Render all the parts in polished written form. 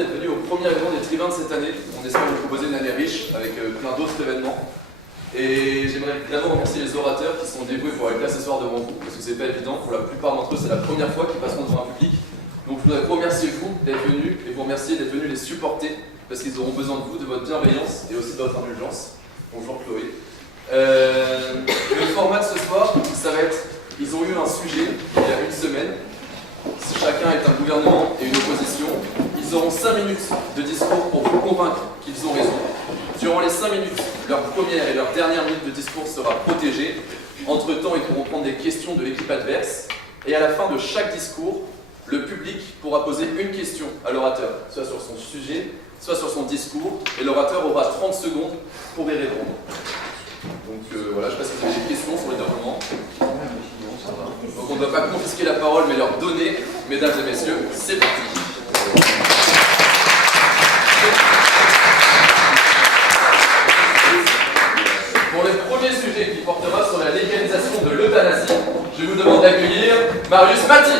D'être venu au premier événement des Tribuns de cette année. On espère vous proposer une année riche avec plein d'autres événements. Et j'aimerais évidemment remercier les orateurs qui sont dévoués pour être là ce soir devant vous, parce que c'est pas évident. Pour la plupart d'entre eux, c'est la première fois qu'ils passeront devant un public. Donc je voudrais vous remercier vous d'être venus et vous remercier d'être venus les supporter, parce qu'ils auront besoin de vous, de votre bienveillance et aussi de votre indulgence. Bonjour Chloé. Le format de ce soir, ça va être, ils ont eu un sujet il y a une semaine. Si chacun est un gouvernement et une opposition, ils auront 5 minutes de discours pour vous convaincre qu'ils ont raison. Durant les 5 minutes, leur première et leur dernière minute de discours sera protégée. Entre-temps, ils pourront prendre des questions de l'équipe adverse. Et à la fin de chaque discours, le public pourra poser une question à l'orateur, soit sur son sujet, soit sur son discours, et l'orateur aura 30 secondes pour y répondre. Donc voilà, je ne sais pas si vous avez des questions sur le déroulement. Donc on ne doit pas confisquer la parole, mais leur donner. Mesdames et messieurs, c'est parti. Pour le premier sujet qui portera sur la légalisation de l'euthanasie, je vous demande d'accueillir Marius Maty.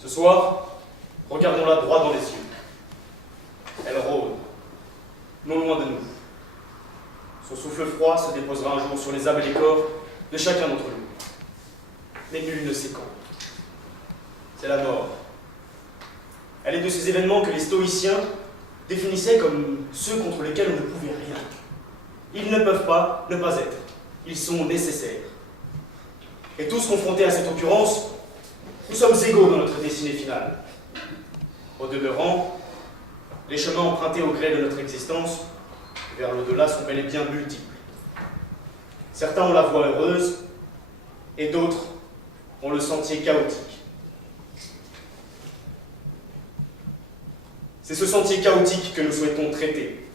Ce soir, regardons-la droit dans les yeux. Elle rôde, non loin de nous. Son souffle froid se déposera un jour sur les âmes et les corps de chacun d'entre nous. Mais nul ne sait quand. C'est la mort. Elle est de ces événements que les stoïciens définissaient comme ceux contre lesquels on ne pouvait rien. Ils ne peuvent pas ne pas être. Ils sont nécessaires. Et tous confrontés à cette occurrence, nous sommes égaux dans notre destinée finale. Au demeurant, les chemins empruntés au gré de notre existence vers l'au-delà sont bel et bien multiples. Certains ont la voie heureuse et d'autres ont le sentier chaotique. C'est ce sentier chaotique que nous souhaitons traiter.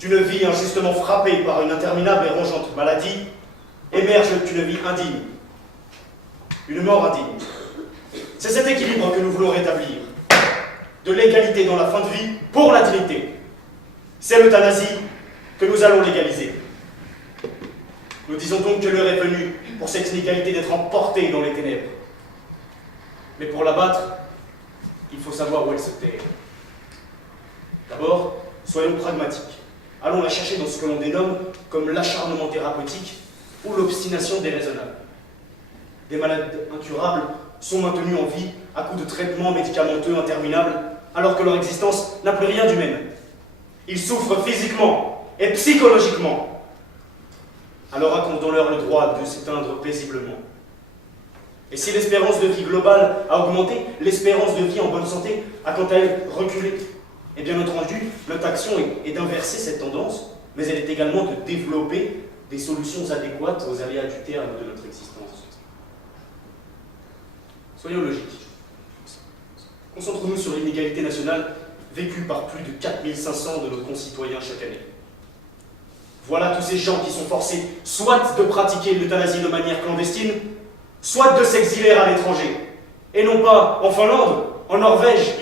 D'une vie injustement frappée par une interminable et rongeante maladie, émerge une vie indigne, une mort indigne. C'est cet équilibre que nous voulons rétablir. De l'égalité dans la fin de vie pour la dignité. C'est l'euthanasie que nous allons légaliser. Nous disons donc que l'heure est venue pour cette inégalité d'être emportée dans les ténèbres. Mais pour l'abattre, il faut savoir où elle se terre. D'abord, soyons pragmatiques. Allons la chercher dans ce que l'on dénomme comme l'acharnement thérapeutique ou l'obstination déraisonnable. Des malades incurables sont maintenus en vie à coups de traitements médicamenteux interminables, alors que leur existence n'a plus rien d'humaine. Ils souffrent physiquement et psychologiquement. Alors accordons-leur le droit de s'éteindre paisiblement. Et si l'espérance de vie globale a augmenté, l'espérance de vie en bonne santé a quant à elle reculé. Et bien entendu, notre action est d'inverser cette tendance, mais elle est également de développer des solutions adéquates aux aléas du terme de notre existence. Soyons logiques. Concentrons-nous sur l'inégalité nationale vécue par plus de 4500 de nos concitoyens chaque année. Voilà tous ces gens qui sont forcés soit de pratiquer l'euthanasie de manière clandestine, soit de s'exiler à l'étranger. Et non pas en Finlande, en Norvège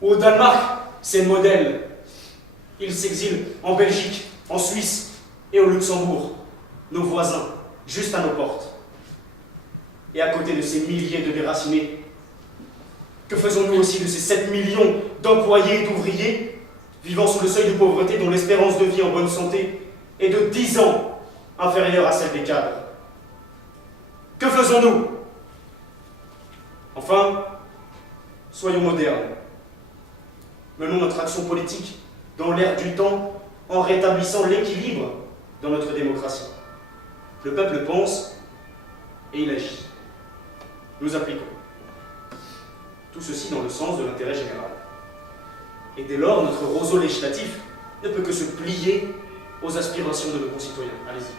ou au Danemark, ces modèles. Ils s'exilent en Belgique, en Suisse et au Luxembourg, nos voisins, juste à nos portes. Et à côté de ces milliers de déracinés, que faisons-nous aussi de ces 7 millions d'employés et d'ouvriers vivant sous le seuil de pauvreté dont l'espérance de vie en bonne santé est de 10 ans inférieure à celle des cadres? Que faisons-nous? Enfin, soyons modernes. Menons notre action politique dans l'air du temps en rétablissant l'équilibre dans notre démocratie. Le peuple pense et il agit. Nous appliquons. Tout ceci dans le sens de l'intérêt général. Et dès lors, notre roseau législatif ne peut que se plier aux aspirations de nos concitoyens. Allez-y.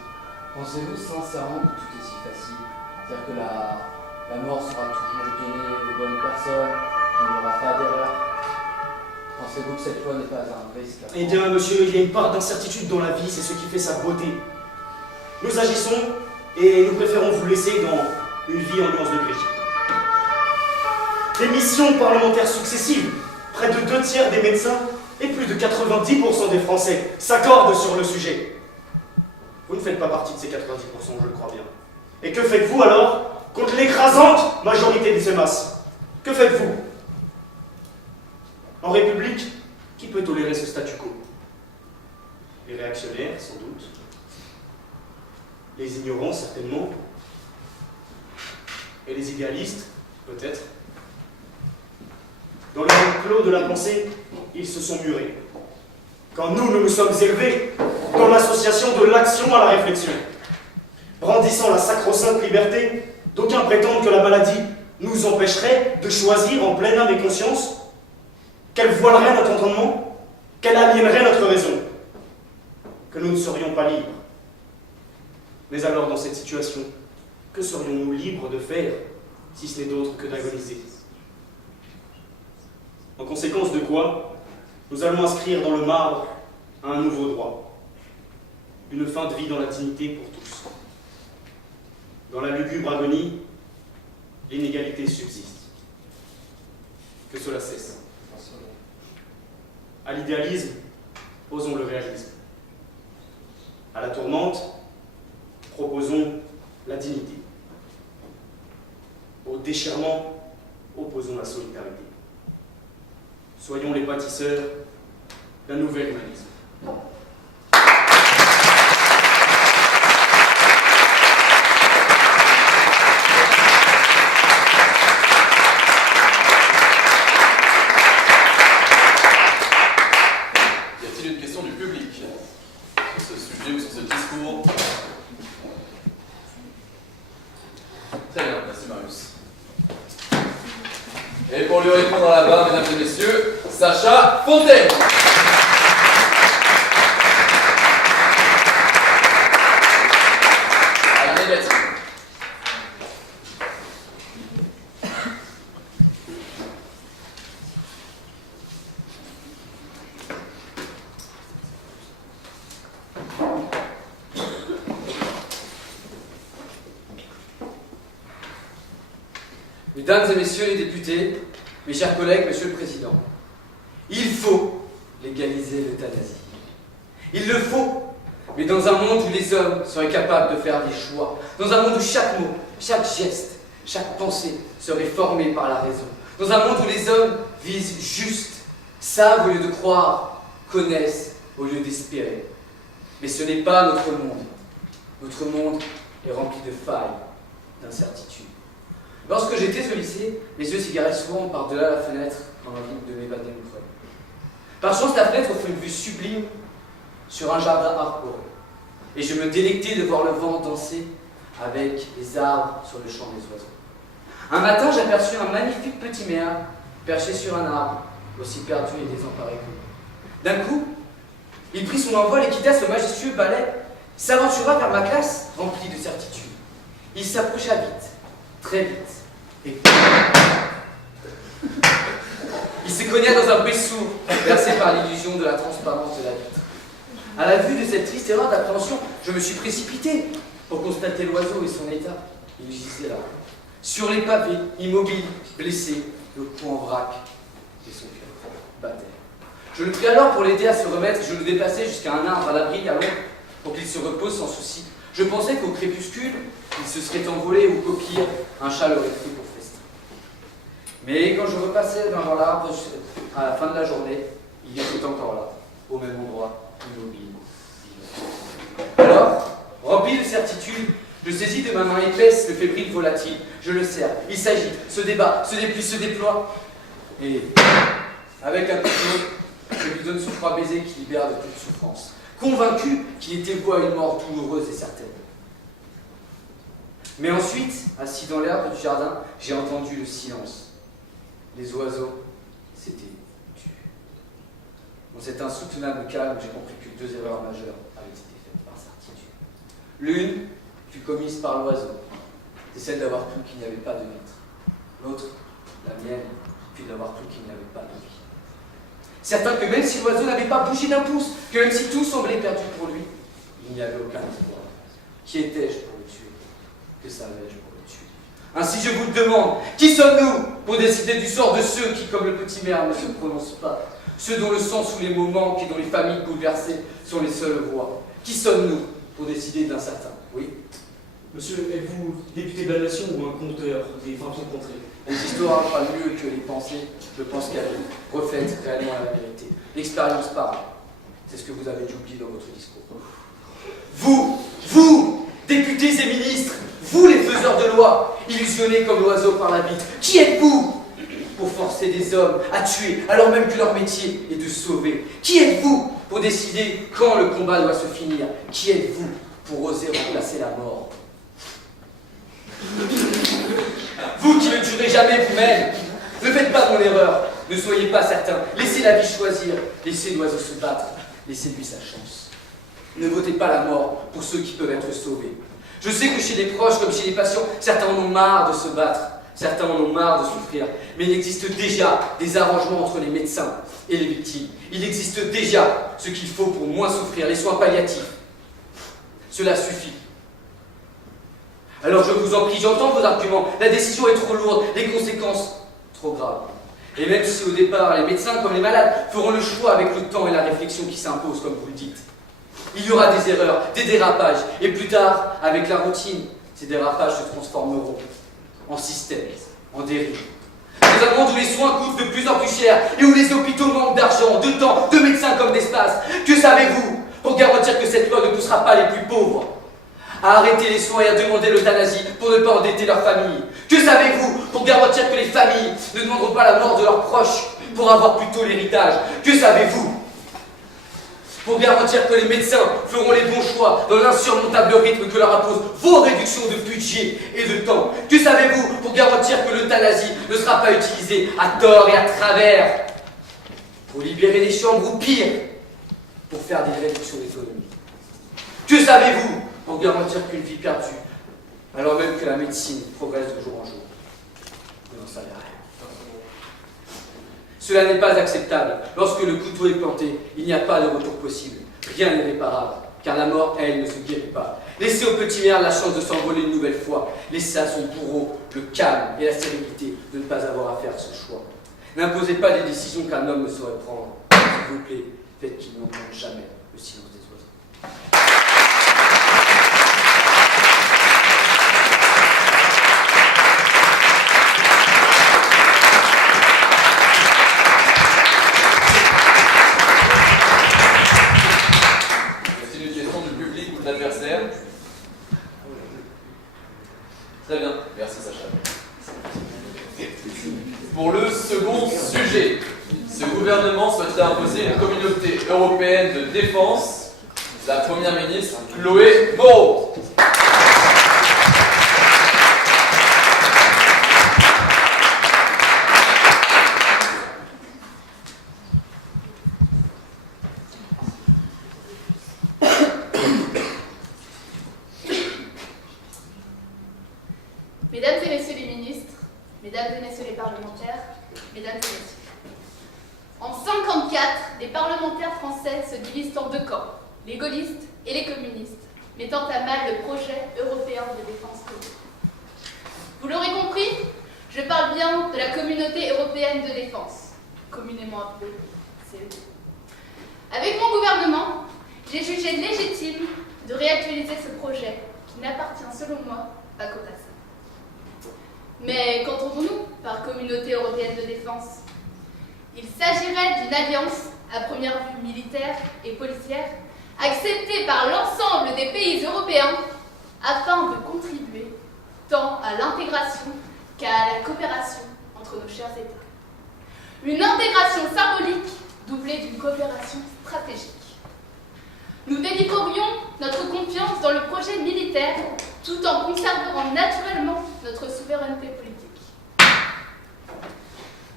Pensez-vous sincèrement que tout est si facile? C'est-à-dire que la mort sera toujours donnée aux bonnes personnes, qu'il n'y aura pas d'erreur? Pensez-vous que cette loi n'est pas un risque? Eh bien, monsieur, il y a une part d'incertitude dans la vie, c'est ce qui fait sa beauté. Nous agissons et nous préférons vous laisser dans une vie en nuances de gris. Des missions parlementaires successives, près de 2/3 des médecins et plus de 90% des Français s'accordent sur le sujet. Vous ne faites pas partie de ces 90%, je le crois bien. Et que faites-vous alors contre l'écrasante majorité de ces masses? Que faites-vous? En République, qui peut tolérer ce statu quo? Les réactionnaires, sans doute. Les ignorants, certainement. Et les idéalistes, peut-être. Dans le clos de la pensée, ils se sont murés. Quand nous nous sommes élevés dans l'association de l'action à la réflexion, brandissant la sacro-sainte liberté, d'aucuns prétendent que la maladie nous empêcherait de choisir en pleine âme et conscience, qu'elle voilerait notre entendement, qu'elle aliénerait notre raison, que nous ne serions pas libres. Mais alors, dans cette situation, que serions-nous libres de faire, si ce n'est d'autre que d'agoniser? En conséquence de quoi, nous allons inscrire dans le marbre un nouveau droit, une fin de vie dans la dignité pour tous. Dans la lugubre agonie, l'inégalité subsiste. Que cela cesse. À l'idéalisme, posons le réalisme. À la tourmente, proposons la dignité. Au déchirement, opposons la solidarité. Soyons les bâtisseurs d'un nouvel humanisme. Y a-t-il une question du public sur ce sujet ou sur ce discours? Très bien, merci Marius. Et pour lui répondre à la barre, mesdames et messieurs, Sacha Fontaine. À la négative. Mesdames et messieurs les députés, mes chers collègues, monsieur le Président, il faut légaliser l'euthanasie. Il le faut, mais dans un monde où les hommes seraient capables de faire des choix, dans un monde où chaque mot, chaque geste, chaque pensée serait formée par la raison, dans un monde où les hommes visent juste, savent au lieu de croire, connaissent au lieu d'espérer. Mais ce n'est pas notre monde. Notre monde est rempli de failles, d'incertitudes. Lorsque j'étais au lycée, mes yeux s'égaraient souvent par-delà la fenêtre en envie de m'évader une fois. Par chance, la fenêtre offrait une vue sublime sur un jardin arboré. Et je me délectais de voir le vent danser avec les arbres sur le champ des oiseaux. Un matin, j'aperçus un magnifique petit merle perché sur un arbre, aussi perdu et désemparé que moi. D'un coup, il prit son envol et quitta ce majestueux balai, s'aventura vers ma classe remplie de certitude. Il s'approcha vite, très vite, et il se cogna dans un bruit sourd, bercé par l'illusion de la transparence de la vitre. À la vue de cette triste erreur d'appréhension, je me suis précipité pour constater l'oiseau et son état. Il gisait là, sur les pavés, immobile, blessé, le cou en vrac, et son cœur battait. Je le pris alors pour l'aider à se remettre, je le déplaçai jusqu'à un arbre à l'abri à l'ombre pour qu'il se repose sans souci. Je pensais qu'au crépuscule, il se serait envolé ou qu'au pire, un chat l'aurait pris pour festin. Mais quand je repassais devant l'arbre à la fin de la journée, il était encore là, au même endroit, immobile. Alors, rempli de certitude, je saisis de ma main épaisse le fébrile volatile, je le serre, il s'agite, se débat, se déplie, se déploie, et, avec un couteau, je lui donne ce froid baiser qui libère de toute souffrance, convaincu qu'il était voué à une mort douloureuse et certaine. Mais ensuite, assis dans l'herbe du jardin, j'ai entendu le silence. Les oiseaux s'étaient tus. Dans cet insoutenable calme, j'ai compris que deux erreurs majeures avaient été faites par certitude. L'une fut commise par l'oiseau, c'est celle d'avoir cru qu'il n'y avait pas de vitre. L'autre, la mienne, fut d'avoir cru qu'il n'y avait pas de vie. Certain que même si l'oiseau n'avait pas bougé d'un pouce, que même si tout semblait perdu pour lui, il n'y avait aucun espoir. Qui étais-je pour le tuer? Que savais-je pour le tuer? Ainsi je vous le demande, qui sommes-nous pour décider du sort de ceux qui, comme le petit maire, ne se prononcent pas? Ceux dont le sang sous les mots manque et dont les familles bouleversées sont les seules voix. Qui sommes-nous pour décider d'un certain? Oui. Monsieur, êtes-vous député de la nation ou un conteur des frappes rencontrées? Les histoires, pas mieux que les pensées, je pense qu'elles reflètent réellement la vérité. L'expérience parle. C'est ce que vous avez dû oublier dans votre discours. Vous, députés et ministres, vous les faiseurs de loi, illusionnés comme l'oiseau par la vitre, qui êtes-vous pour forcer des hommes à tuer alors même que leur métier est de sauver? Qui êtes-vous pour décider quand le combat doit se finir? Qui êtes-vous pour oser remplacer la mort? Vous qui ne tuerez jamais vous-même, ne faites pas mon erreur, ne soyez pas certains, laissez la vie choisir, laissez l'oiseau se battre, laissez-lui sa chance. Ne votez pas la mort pour ceux qui peuvent être sauvés. Je sais que chez les proches comme chez les patients, certains en ont marre de se battre, certains en ont marre de souffrir, mais il existe déjà des arrangements entre les médecins et les victimes. Il existe déjà ce qu'il faut pour moins souffrir, les soins palliatifs. Cela suffit. Alors je vous en prie, j'entends vos arguments, la décision est trop lourde, les conséquences trop graves. Et même si au départ, les médecins comme les malades feront le choix avec le temps et la réflexion qui s'imposent, comme vous le dites, il y aura des erreurs, des dérapages, et plus tard, avec la routine, ces dérapages se transformeront en système, en dérive. Dans un monde où les soins coûtent de plus en plus cher, et où les hôpitaux manquent d'argent, de temps, de médecins comme d'espace, que savez-vous pour garantir que cette loi ne poussera pas les plus pauvres à arrêter les soins et à demander l'euthanasie pour ne pas endetter leur famille? Que savez-vous pour garantir que les familles ne demanderont pas la mort de leurs proches pour avoir plutôt l'héritage? Que savez-vous pour garantir que les médecins feront les bons choix dans l'insurmontable rythme que leur imposent vos réductions de budget et de temps? Que savez-vous pour garantir que l'euthanasie ne sera pas utilisée à tort et à travers pour libérer les chambres ou pire, pour faire des réductions d'économie? Que savez-vous pour garantir qu'une vie perdue, alors même que la médecine progresse de jour en jour? Vous n'en savez rien. Cela n'est pas acceptable. Lorsque le couteau est planté, il n'y a pas de retour possible. Rien n'est réparable, car la mort, elle, ne se guérit pas. Laissez au petit maire la chance de s'envoler une nouvelle fois. Laissez à son bourreau le calme et la sérénité de ne pas avoir à faire ce choix. N'imposez pas des décisions qu'un homme ne saurait prendre. S'il vous plaît, faites qu'il n'entende jamais le silence des oiseaux. L'adversaire. Très bien, merci Sacha. Pour le second sujet, ce gouvernement souhaiterait imposer une communauté européenne de défense. La première ministre, Chloé Moreau. Mesdames et messieurs les ministres, mesdames et messieurs les parlementaires, mesdames et messieurs. En 1954, les parlementaires français se divisent en deux camps, les gaullistes et les communistes, mettant à mal le projet européen de défense commune. Vous l'aurez compris, je parle bien de la communauté européenne de défense, communément appelée CED. Avec mon gouvernement, j'ai jugé légitime de réactualiser ce projet qui n'appartient selon moi pas qu'au passé. Mais qu'entendons-nous par communauté européenne de défense? Il s'agirait d'une alliance, à première vue militaire et policière, acceptée par l'ensemble des pays européens afin de contribuer tant à l'intégration qu'à la coopération entre nos chers États. Une intégration symbolique doublée d'une coopération stratégique. Nous délivrerions notre confiance dans le projet militaire tout en conservant naturellement notre souveraineté politique.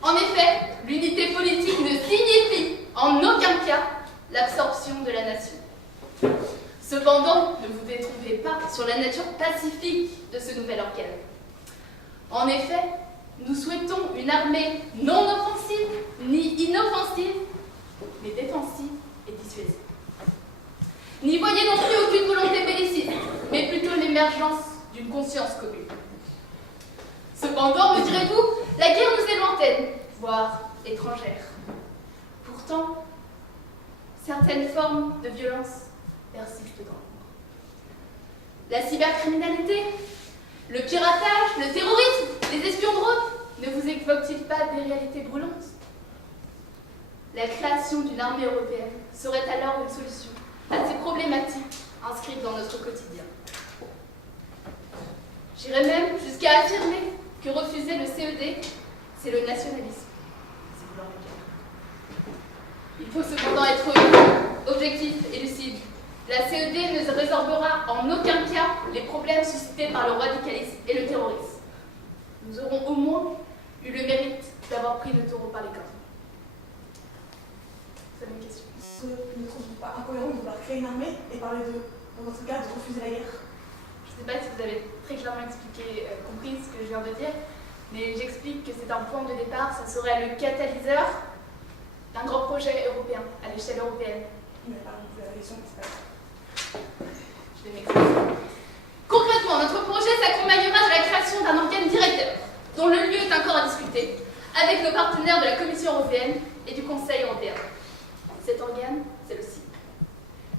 En effet, l'unité politique ne signifie en aucun cas l'absorption de la nation. Cependant, ne vous détrompez pas sur la nature pacifique de ce nouvel organe. En effet, nous souhaitons une armée non offensive ni inoffensive, mais défensive et dissuasive. N'y voyez non plus aucune volonté belliciste, mais plutôt l'émergence d'une conscience commune. Cependant, me direz-vous, la guerre nous est lointaine, voire étrangère. Pourtant, certaines formes de violence persistent dans le monde. La cybercriminalité, le piratage, le terrorisme, les espions drones, ne vous évoquent-ils pas des réalités brûlantes? La création d'une armée européenne serait alors une solution à ces problématiques inscrites dans notre quotidien. J'irais même jusqu'à affirmer que refuser le CED, c'est le nationalisme. C'est vouloir la guerre. Il faut cependant être objectif et lucide. La CED ne résorbera en aucun cas les problèmes suscités par le radicalisme et le terrorisme. Nous aurons au moins eu le mérite d'avoir pris le taureau par les cornes. Vous avez une question? Ne trouvez-vous pas incohérent de vouloir créer une armée et parler de, dans votre cas, de refuser la guerre? Je ne sais pas si vous avez très clairement compris ce que je viens de dire, mais j'explique que c'est un point de départ, ça serait le catalyseur d'un grand projet européen, à l'échelle européenne. Mais par exemple, la question, c'est pas ça. Je vais m'expliquer. Concrètement, notre projet s'accompagnera de la création d'un organe directeur, dont le lieu est encore à discuter, avec nos partenaires de la Commission européenne et du Conseil européen. Cet organe, c'est le CIP.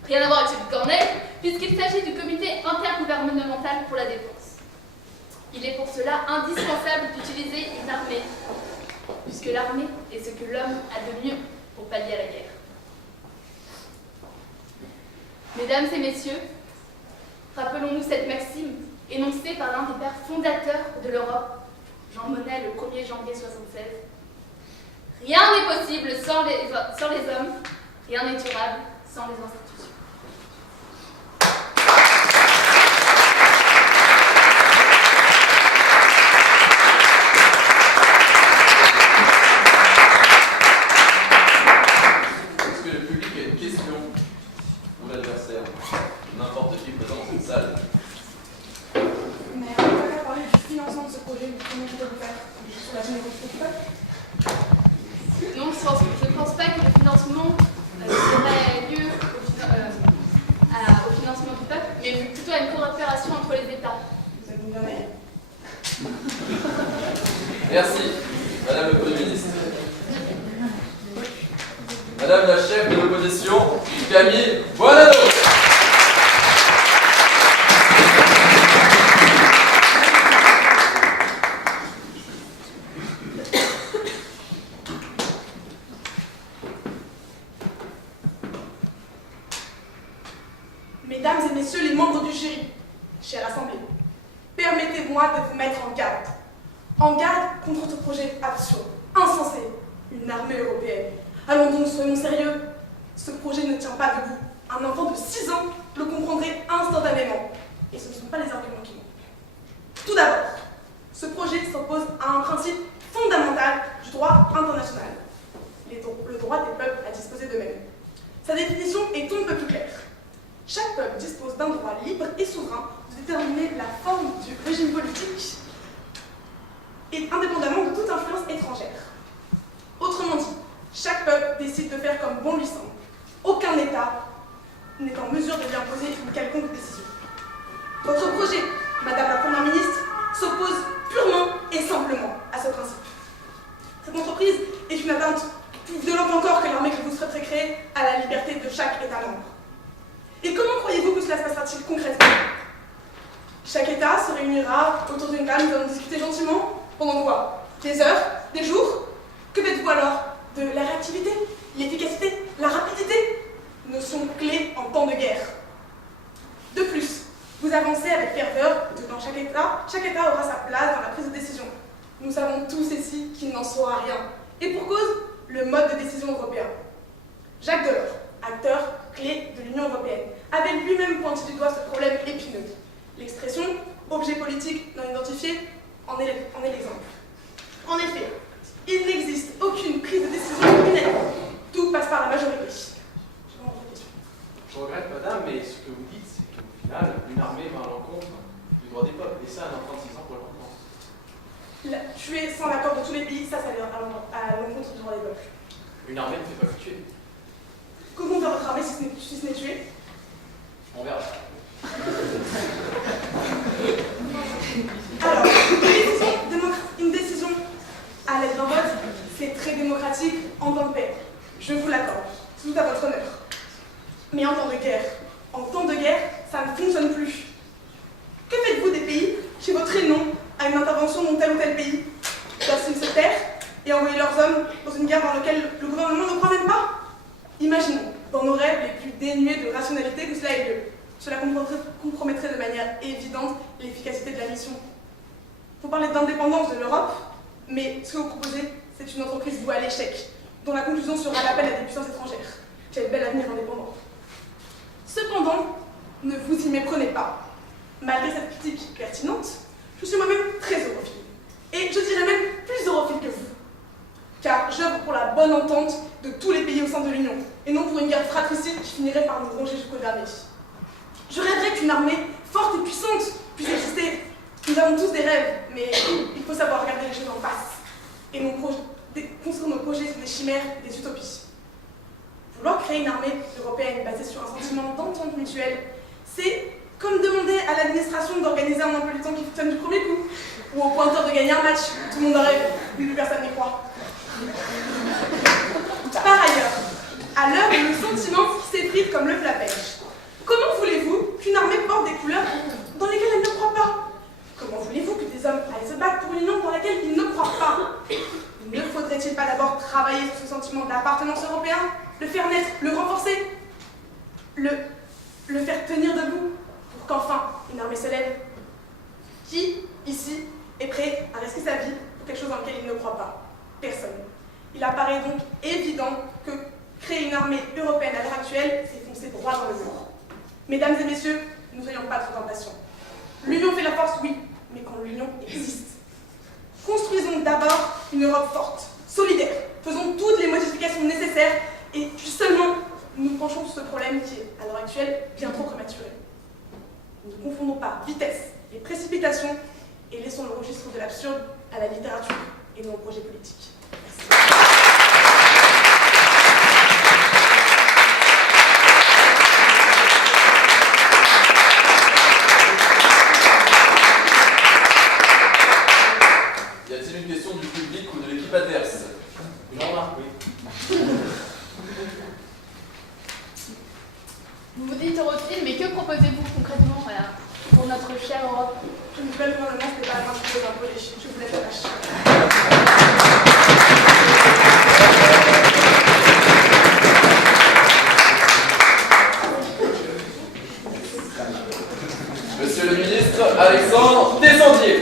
Rien à voir avec celui de Corneille, puisqu'il s'agit du comité intergouvernemental pour la défense. Il est pour cela indispensable d'utiliser une armée, puisque l'armée est ce que l'homme a de mieux pour pallier à la guerre. Mesdames et messieurs, rappelons-nous cette maxime énoncée par l'un des pères fondateurs de l'Europe, Jean Monnet, le 1er janvier 1976. Rien n'est possible sans les hommes, rien n'est durable sans les institutions. Est-ce que le public a une question ou l'adversaire? N'importe qui présent dans cette salle. Mais on va parler du financement de ce projet, comment vous pouvez faire sur la générosité du peuple? Non, je ne pense pas que le financement donnerait lieu au financement du peuple, mais plutôt à une coopération entre les États. Vous avez une dernière? Merci, Madame le Premier ministre. Madame la chef de l'opposition, Camille Boileau. Mesdames et messieurs les membres du jury, chère Assemblée, permettez-moi de vous mettre en garde. En garde contre ce projet absurde, insensé, une armée européenne. Allons donc, soyons sérieux. Ce projet ne tient pas debout. Un enfant de 6 ans le comprendrait instantanément. Et ce ne sont pas les arguments qui manquent. Tout d'abord, ce projet s'oppose à un principe fondamental du droit international. Le droit des peuples à disposer d'eux-mêmes. Sa définition est un peu plus claire. Chaque peuple dispose d'un droit libre et souverain de déterminer la forme du régime politique et indépendamment de toute influence étrangère. Autrement dit, chaque peuple décide de faire comme bon lui semble. Aucun État n'est en mesure de lui imposer une quelconque décision. Votre projet, Madame la Première ministre, s'oppose purement et simplement à ce principe. Cette entreprise est une atteinte plus violente encore que l'armée que vous souhaiterez créer à la liberté de chaque État membre. Et comment croyez-vous que cela se passera-t-il concrètement? Chaque État se réunira autour d'une table, nous allons discuter gentiment. Pendant quoi? Des heures? Des jours? Que faites-vous alors? De la réactivité, l'efficacité, la rapidité? Notions clés en temps de guerre. De plus, vous avancez avec ferveur que dans chaque État aura sa place dans la prise de décision. Nous savons tous ici qu'il n'en saura rien. Et pour cause, le mode de décision européen. Jacques Delors, acteur clé de l'Union européenne, avait lui-même pointé du doigt ce problème épineux. L'expression « objet politique non identifié » en est l'exemple. En effet, il n'existe aucune prise de décision unanime. Tout passe par la majorité. Je regrette, madame, mais ce que vous dites, c'est qu'au final, une armée va à l'encontre du droit des peuples. Et ça, un enfant de 6 ans pour le comprendre. Tuer sans l'accord de tous les pays, ça vient à l'encontre du droit des peuples. Une armée ne fait pas que tuer. Comment faire votre armée si ce n'est tuer? On verra. Alors, une décision à l'aide d'un vote, c'est très démocratique en temps de paix. Je vous l'accorde, tout à votre honneur. Mais en temps de guerre, ça ne fonctionne plus. Que faites-vous des pays qui voteraient non à une intervention dans tel ou tel pays? Doivent-ils se taire et envoyer leurs hommes dans une guerre dans laquelle le gouvernement ne croit même pas? Imaginons, dans nos rêves les plus dénués de rationalité, que cela ait lieu. Cela compromettrait de manière évidente l'efficacité de la mission. Vous parlez d'indépendance de l'Europe, mais ce que vous proposez, c'est une entreprise vouée à l'échec, dont la conclusion sera l'appel à des puissances étrangères. Quel bel avenir indépendant. Cependant, ne vous y méprenez pas. Malgré cette critique pertinente, je suis moi-même très europhile. Et je dirais même plus europhile que vous. Car j'œuvre pour la bonne entente de tous les pays au sein de l'Union, et non pour une guerre fratricide qui finirait par nous ronger jusqu'au dernier. Je rêverais qu'une armée forte et puissante puisse exister. Nous avons tous des rêves, mais il faut savoir regarder les choses en face, et construire nos projets sur des chimères et des utopies. Vouloir créer une armée européenne basée sur un sentiment d'entente mutuelle, c'est comme demander à l'administration d'organiser un emploi du temps qui fonctionne du premier coup, ou au pointeur de gagner un match, tout le monde en rêve, mais plus personne n'y croit. Par ailleurs, à l'heure où le sentiment s'effrite comme l'œuf la pêche, comment voulez-vous qu'une armée porte des couleurs dans lesquelles elle ne croit pas? Comment voulez-vous que des hommes aillent se battre pour une union dans laquelle ils ne croient pas? Ne faudrait-il pas d'abord travailler sur ce sentiment d'appartenance européen, le faire naître, le renforcer, le faire tenir debout, pour qu'enfin une armée se lève? Qui, ici, est prêt à risquer sa vie pour quelque chose dans lequel il ne croit pas? Personne. Il apparaît donc évident que créer une armée européenne à l'heure actuelle, c'est foncer droit dans le mur. Mesdames et messieurs, ne soyons pas trop impatients. L'union fait la force, oui, mais quand l'union existe. Construisons d'abord une Europe forte, solidaire. Faisons toutes les modifications nécessaires et puis seulement nous penchons sur ce problème qui est, à l'heure actuelle, bien trop prématuré. Ne confondons pas vitesse et précipitation et laissons le registre de l'absurde à la littérature et non au projet politique. Merci. Y a-t-il une question du public ou de l'équipe adverse? Une remarque, oui. Vous vous dites europhile, mais que proposez-vous concrètement pour notre chère Europe? Je ne nouvelle gouvernement, ce n'est pas la fin de un peu les chiffres. Je vous laisse la tâche. Monsieur le ministre Alexandre Descendier.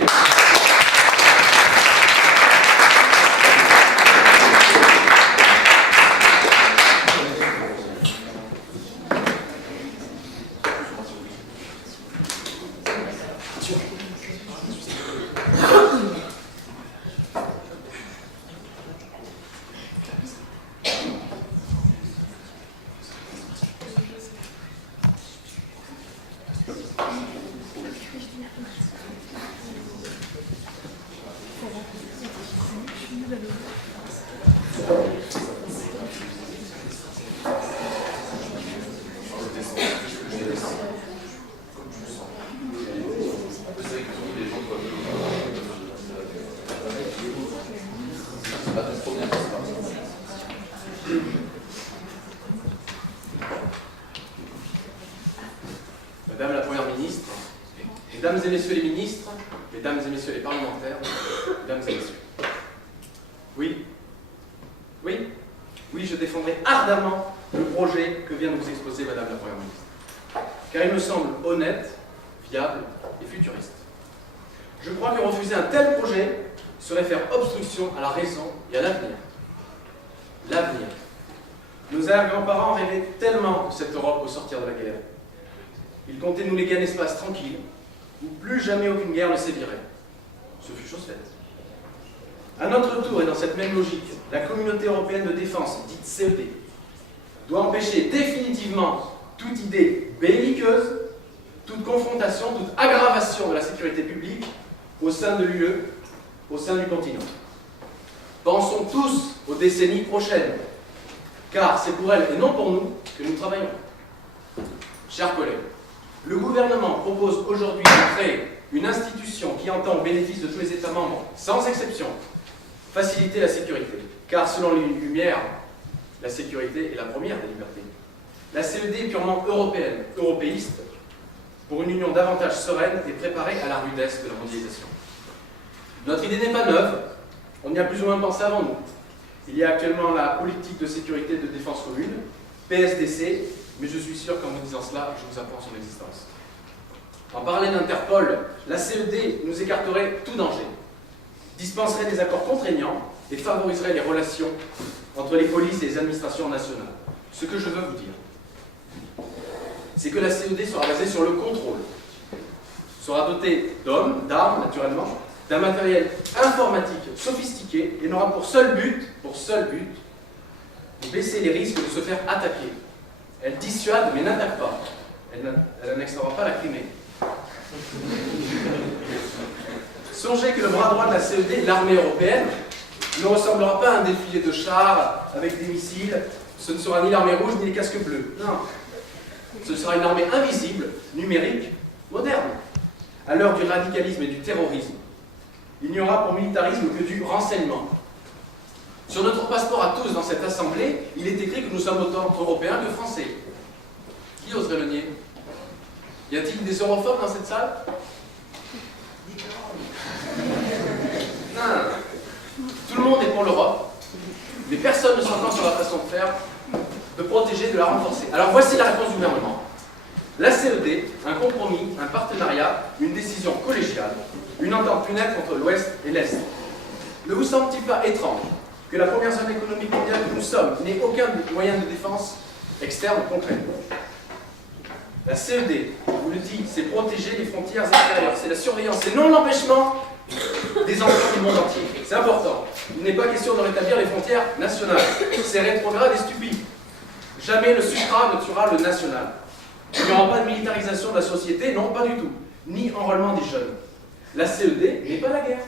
Madame la Première ministre, Mesdames et Messieurs les ministres, Mesdames et Messieurs les parlementaires, Mesdames et Messieurs. Oui, je défendrai ardemment le projet que vient de vous exposer Madame la Première ministre, car il me semble honnête, viable et futuriste. Je crois que refuser un tel projet serait faire obstruction à la raison et à l'avenir. L'avenir. Nos arrière-grands-parents rêvaient tellement de cette Europe au sortir de la guerre. Ils comptaient nous léguer un espace tranquille, où plus jamais aucune guerre ne sévirait. Ce fut chose faite. À notre tour, et dans cette même logique, la communauté européenne de défense, dite CED, doit empêcher définitivement toute idée belliqueuse, toute confrontation, toute aggravation de la sécurité publique au sein de l'UE, au sein du continent. Pensons tous aux décennies prochaines, car c'est pour elles et non pour nous que nous travaillons. Chers collègues, le gouvernement propose aujourd'hui de créer une institution qui entend au bénéfice de tous les États membres, sans exception, faciliter la sécurité, car selon les Lumières, la sécurité est la première des libertés. La CED est purement européenne, européiste, pour une union davantage sereine et préparée à la rudesse de la mondialisation. Notre idée n'est pas neuve, on y a plus ou moins pensé avant nous. Il y a actuellement la politique de sécurité et de défense commune, PSDC, mais je suis sûr qu'en vous disant cela, je vous apprends son existence. En parallèle d'Interpol, la CED nous écarterait tout danger, dispenserait des accords contraignants et favoriserait les relations entre les polices et les administrations nationales. Ce que je veux vous dire, c'est que la CED sera basée sur le contrôle, sera dotée d'hommes, d'armes naturellement, d'un matériel informatique sophistiqué et n'aura pour seul but, de baisser les risques de se faire attaquer. Elle dissuade mais n'attaque pas. Elle n'annexera pas la Crimée. Songez que le bras droit de la CED, l'armée européenne, ne ressemblera pas à un défilé de chars avec des missiles. Ce ne sera ni l'armée rouge ni les casques bleus. Non. Ce sera une armée invisible, numérique, moderne. À l'heure du radicalisme et du terrorisme, il n'y aura pour militarisme que du renseignement. Sur notre passeport à tous dans cette assemblée, il est écrit que nous sommes autant européens que français. Qui oserait le nier? Y a-t-il des europhobes dans cette salle? Non. Tout le monde est pour l'Europe, mais personne ne s'entend sur la façon de faire, de protéger, de la renforcer. Alors voici la réponse du gouvernement. La CED, un compromis, un partenariat, une décision collégiale, une entente plus nette entre l'Ouest et l'Est. Ne vous semble-t-il pas étrange que la première zone économique mondiale que nous sommes n'ait aucun moyen de défense externe concret? La CED, je vous le dis, c'est protéger les frontières extérieures, c'est la surveillance, c'est non l'empêchement des enfants du monde entier. C'est important. Il n'est pas question de rétablir les frontières nationales. C'est rétrograde et stupide. Jamais le supra ne tuera le national. Il n'y aura pas de militarisation de la société, non, pas du tout. Ni enrôlement des jeunes. La CED n'est pas la guerre.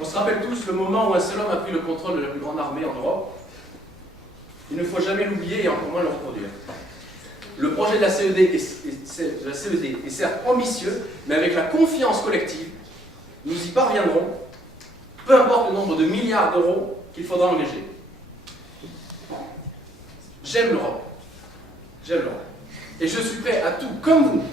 On se rappelle tous le moment où un seul homme a pris le contrôle de la plus grande armée en Europe. Il ne faut jamais l'oublier et encore moins le reproduire. Le projet de la CED est certes ambitieux, mais avec la confiance collective, nous y parviendrons, peu importe le nombre de milliards d'euros qu'il faudra engager. J'aime l'Europe. J'aime l'Europe. Et je suis prêt à tout, comme vous,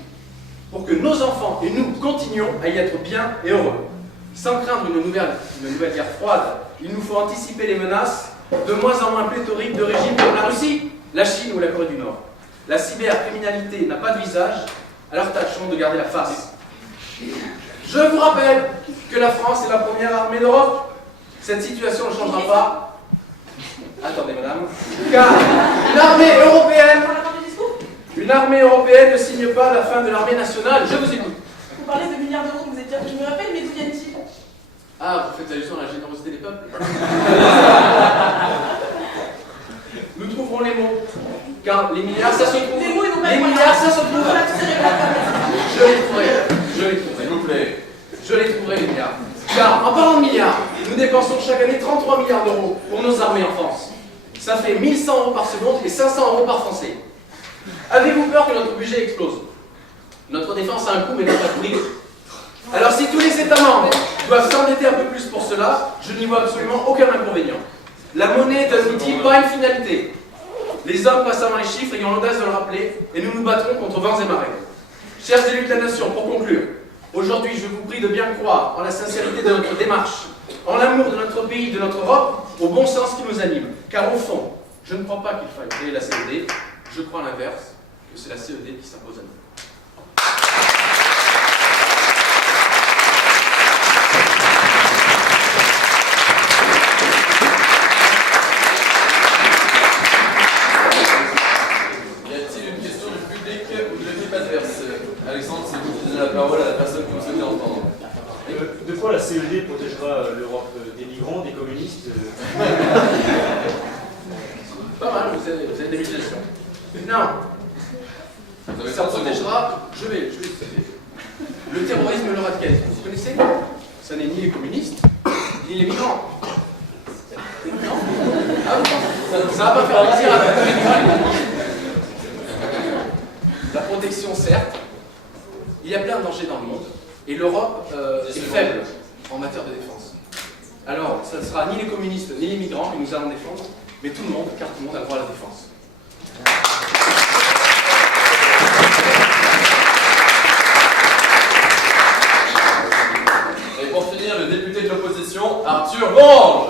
pour que nos enfants et nous continuions à y être bien et heureux. Sans craindre une nouvelle guerre froide, il nous faut anticiper les menaces de moins en moins pléthoriques de régimes comme la Russie, la Chine ou la Corée du Nord. La cybercriminalité n'a pas de visage, alors tâchons de garder la face. Je vous rappelle que la France est la première armée d'Europe. Cette situation ne changera pas. Attendez, madame. Car une armée européenne ne signe pas la fin de l'armée nationale. Je vous écoute. Vous parlez de milliards d'euros, vous êtes dire que je me rappelle, mais d'où viennent-ils? Ah, vous faites allusion à la générosité des peuples? Nous trouverons les mots. Car les milliards, ça se trouve. Les mots, ils n'ont pas Les milliards, ça se trouve. Voilà, tout ça, Je les trouverai. S'il vous plaît. Je les trouverai, les milliards. Car en parlant de milliards, nous dépensons chaque année 33 milliards d'euros pour nos armées en France. Ça fait 1100 euros par seconde et 500 euros par Français. Avez-vous peur que notre budget explose? Notre défense a un coût, mais notre prix. Alors si tous les États membres doivent s'endetter un peu plus pour cela, je n'y vois absolument aucun inconvénient. La monnaie est un outil, pas une finalité. Les hommes passent avant les chiffres ayant l'audace de le rappeler, et nous nous battrons contre vents et marées. Chers élus de la nation, pour conclure, aujourd'hui je vous prie de bien croire en la sincérité de notre démarche, en l'amour de notre pays, de notre Europe, au bon sens qui nous anime. Car au fond, je ne crois pas qu'il faille créer la CED, je crois à l'inverse, que c'est la CED qui s'impose à nous. Alexandre, c'est vous qui donnez la parole à la personne que vous souhaitez entendre. De quoi la CED protégera l'Europe? Des migrants, des communistes? Pas mal, vous avez des mutations. Non. Vous avez Ça 30 secondes. protégera, je vais citer. Le terrorisme et le radicalisme, vous connaissez? Ça n'est ni les communistes, ni les migrants. Non? Ah oui, ça va pas faire plaisir à la La protection, certes. Il y a plein de dangers dans le monde. Et l'Europe est faible en matière de défense. Alors, ça ne sera ni les communistes ni les migrants que nous allons défendre, mais tout le monde, car tout le monde a le droit à la défense. Et pour finir, le député de l'opposition, Arthur Bonge.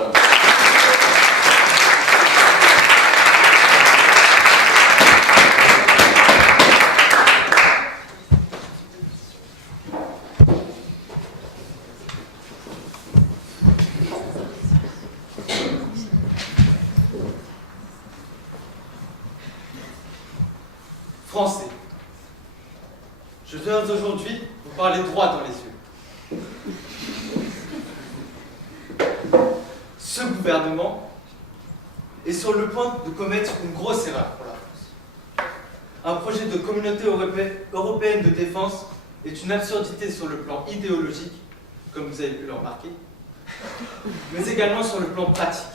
Français, je viens aujourd'hui vous parler droit dans les yeux. Ce gouvernement est sur le point de commettre une grosse erreur pour la France. Un projet de communauté européenne de défense est une absurdité sur le plan idéologique, comme vous avez pu le remarquer, mais également sur le plan pratique.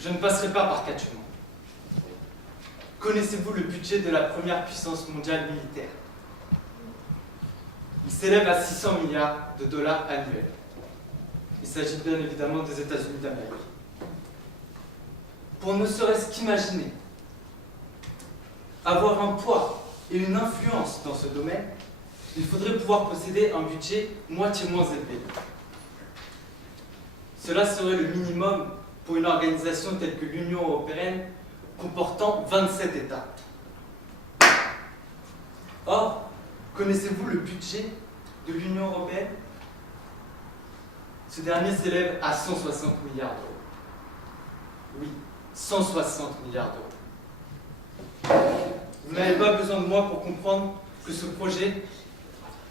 Je ne passerai pas par quatre chemins. Connaissez-vous le budget de la première puissance mondiale militaire? Il s'élève à 600 milliards de dollars annuels. Il s'agit bien évidemment des États-Unis d'Amérique. Pour ne serait-ce qu'imaginer avoir un poids et une influence dans ce domaine, il faudrait pouvoir posséder un budget moitié moins élevé. Cela serait le minimum pour une organisation telle que l'Union européenne, comportant 27 États. Or, connaissez-vous le budget de l'Union européenne? Ce dernier s'élève à 160 milliards d'euros. Oui, 160 milliards d'euros. Vous n'avez pas besoin de moi pour comprendre que ce projet,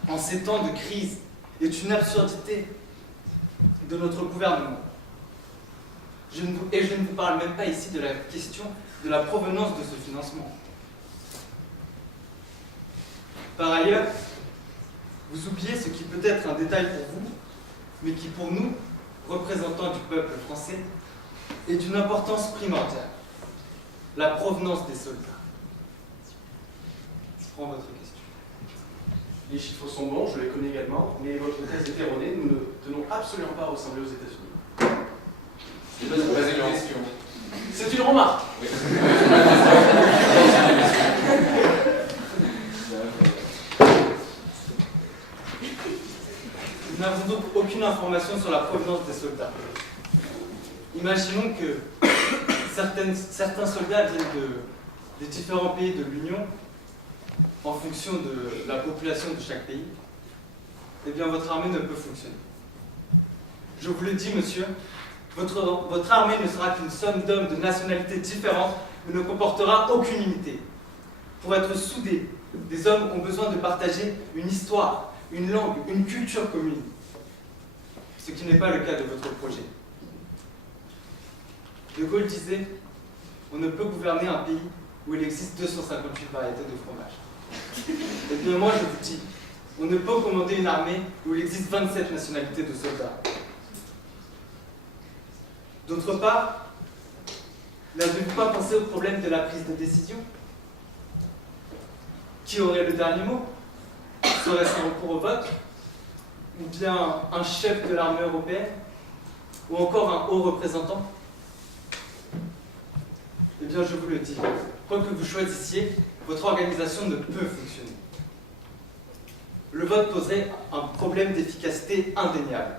en ces temps de crise, est une absurdité de notre gouvernement. Je ne vous parle même pas ici de la question de la provenance de ce financement. Par ailleurs, vous oubliez ce qui peut être un détail pour vous, mais qui pour nous, représentants du peuple français, est d'une importance primordiale. La provenance des soldats. Je prends votre question. Les chiffres sont bons, je les connais également, mais votre thèse est erronée, nous ne tenons absolument pas à ressembler aux États-Unis. C'est pas une question. C'est une remarque. Oui. Nous n'avons donc aucune information sur la provenance des soldats. Imaginons que certains soldats viennent des différents pays de l'Union en fonction de la population de chaque pays. Eh bien, votre armée ne peut fonctionner. Je vous le dis, monsieur, votre armée ne sera qu'une somme d'hommes de nationalités différentes, mais ne comportera aucune unité. Pour être soudés, des hommes ont besoin de partager une histoire, une langue, une culture commune. Ce qui n'est pas le cas de votre projet. De Gaulle disait, on ne peut gouverner un pays où il existe 258 variétés de fromage. Et bien moi je vous dis, on ne peut commander une armée où il existe 27 nationalités de soldats. D'autre part, n'avez-vous pas pensé au problème de la prise de décision? Qui aurait le dernier mot? Serait-ce un recours au vote? Ou bien un chef de l'armée européenne? Ou encore un haut représentant? Eh bien, je vous le dis, quoi que vous choisissiez, votre organisation ne peut fonctionner. Le vote poserait un problème d'efficacité indéniable.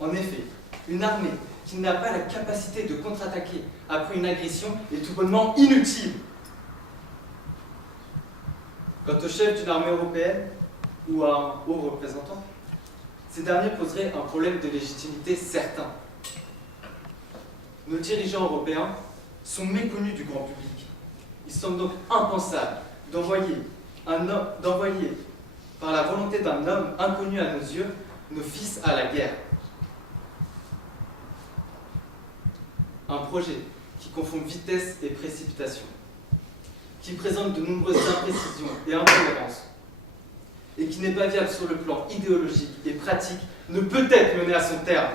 En effet, une armée qui n'a pas la capacité de contre-attaquer après une agression est tout bonnement inutile. Quant au chef d'une armée européenne ou à un haut représentant, ces derniers poseraient un problème de légitimité certain. Nos dirigeants européens sont méconnus du grand public. Il semble donc impensable d'envoyer par la volonté d'un homme inconnu à nos yeux nos fils à la guerre. Un projet qui confond vitesse et précipitation, qui présente de nombreuses imprécisions et incohérences, et qui n'est pas viable sur le plan idéologique et pratique, ne peut être mené à son terme.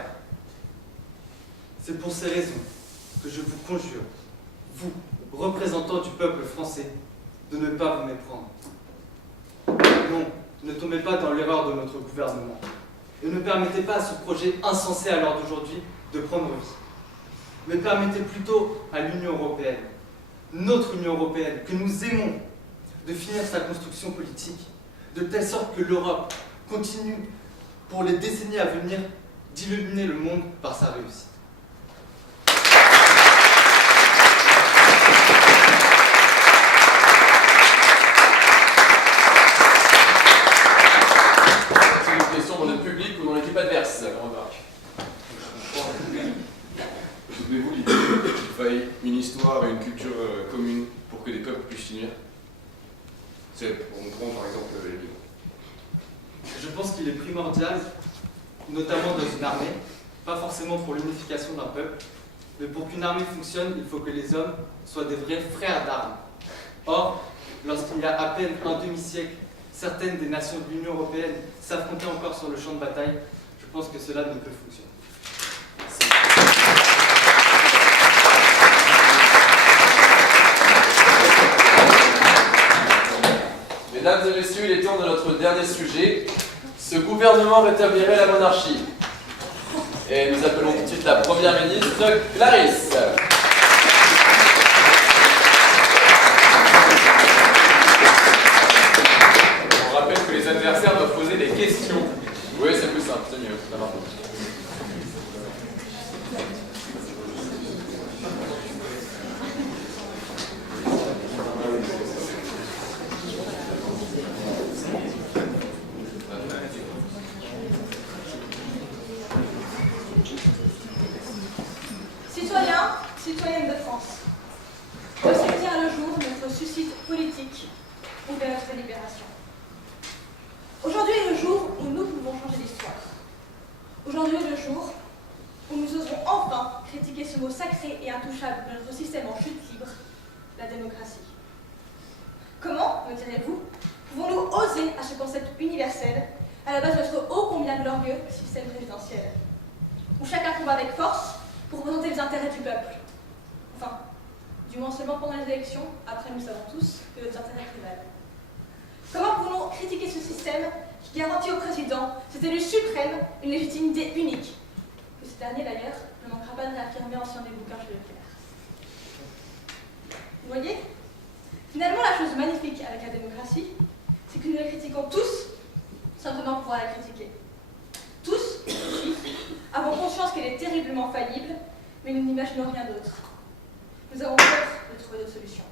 C'est pour ces raisons que je vous conjure, vous, représentants du peuple français, de ne pas vous méprendre. Non, ne tombez pas dans l'erreur de notre gouvernement, et ne permettez pas à ce projet insensé à l'heure d'aujourd'hui de prendre vie. Mais permettez plutôt à l'Union européenne, notre Union européenne, que nous aimons, de finir sa construction politique, de telle sorte que l'Europe continue, pour les décennies à venir, d'illuminer le monde par sa réussite. C'est une question dans notre public ou dans l'équipe adverse. Souvenez-vous l'idée qu'il faille une histoire et une culture commune pour que des peuples puissent s'unir? C'est pour comprendre par exemple les Lions. Je pense qu'il est primordial, notamment dans une armée, pas forcément pour l'unification d'un peuple, mais pour qu'une armée fonctionne, il faut que les hommes soient des vrais frères d'armes. Or, lorsqu'il y a à peine un demi-siècle, certaines des nations de l'Union européenne s'affrontaient encore sur le champ de bataille, je pense que cela ne peut fonctionner. Mesdames et messieurs, il est temps de notre dernier sujet. Ce gouvernement rétablirait la monarchie. Et nous appelons tout de suite la première ministre, Clarisse. On rappelle que les adversaires doivent poser des questions. Oui, c'est plus simple, c'est mieux. Ça marche. Citoyens, citoyennes de France, voici vient le jour notre suicide politique ou de notre libération. Aujourd'hui est le jour où nous pouvons changer l'histoire. Aujourd'hui est le jour où nous oserons enfin critiquer ce mot sacré et intouchable de notre système en chute libre, la démocratie. Comment, me direz-vous, pouvons-nous oser à ce concept universel à la base de notre ô combien glorieux système présidentiel, où chacun combat avec force pour représenter les intérêts du peuple? Enfin, du moins seulement pendant les élections, après nous savons tous que nos intérêts prévalent. Comment pouvons-nous critiquer ce système qui garantit au président, cet élu suprême, une légitimité unique, que ce dernier d'ailleurs ne manquera pas de réaffirmer en signant des bouquins chez Leclerc? Vous voyez? Finalement, la chose magnifique avec la démocratie, c'est que nous la critiquons tous, simplement pour pouvoir la critiquer. Tous, ici, avons conscience qu'elle est terriblement faillible, mais nous n'imaginons rien d'autre. Nous avons peur de trouver d'autres solutions.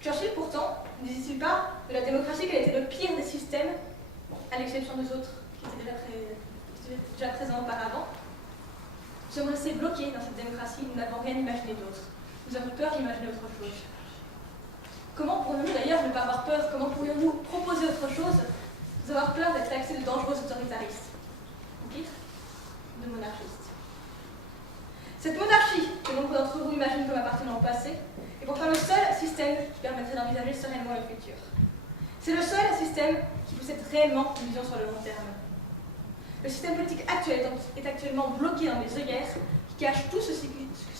Churchill, pourtant, ne disait-il pas de la démocratie qu'elle était le pire des systèmes, à l'exception des autres qui étaient déjà présents auparavant? Nous sommes restés bloqués dans cette démocratie, nous n'avons rien imaginé d'autre. Nous avons peur d'imaginer autre chose. Comment pourrions-nous d'ailleurs ne pas avoir peur? Comment pourrions-nous proposer autre chose? Nous avoir peur d'être taxés de dangereux autoritaristes, ou pire, de monarchistes. Cette monarchie que nombre d'entre vous imaginent comme appartenant au passé est pourtant le seul système qui permettrait d'envisager sereinement le futur. C'est le seul système qui possède réellement une vision sur le long terme. Le système politique actuel est actuellement bloqué dans des œillères qui cachent tout ce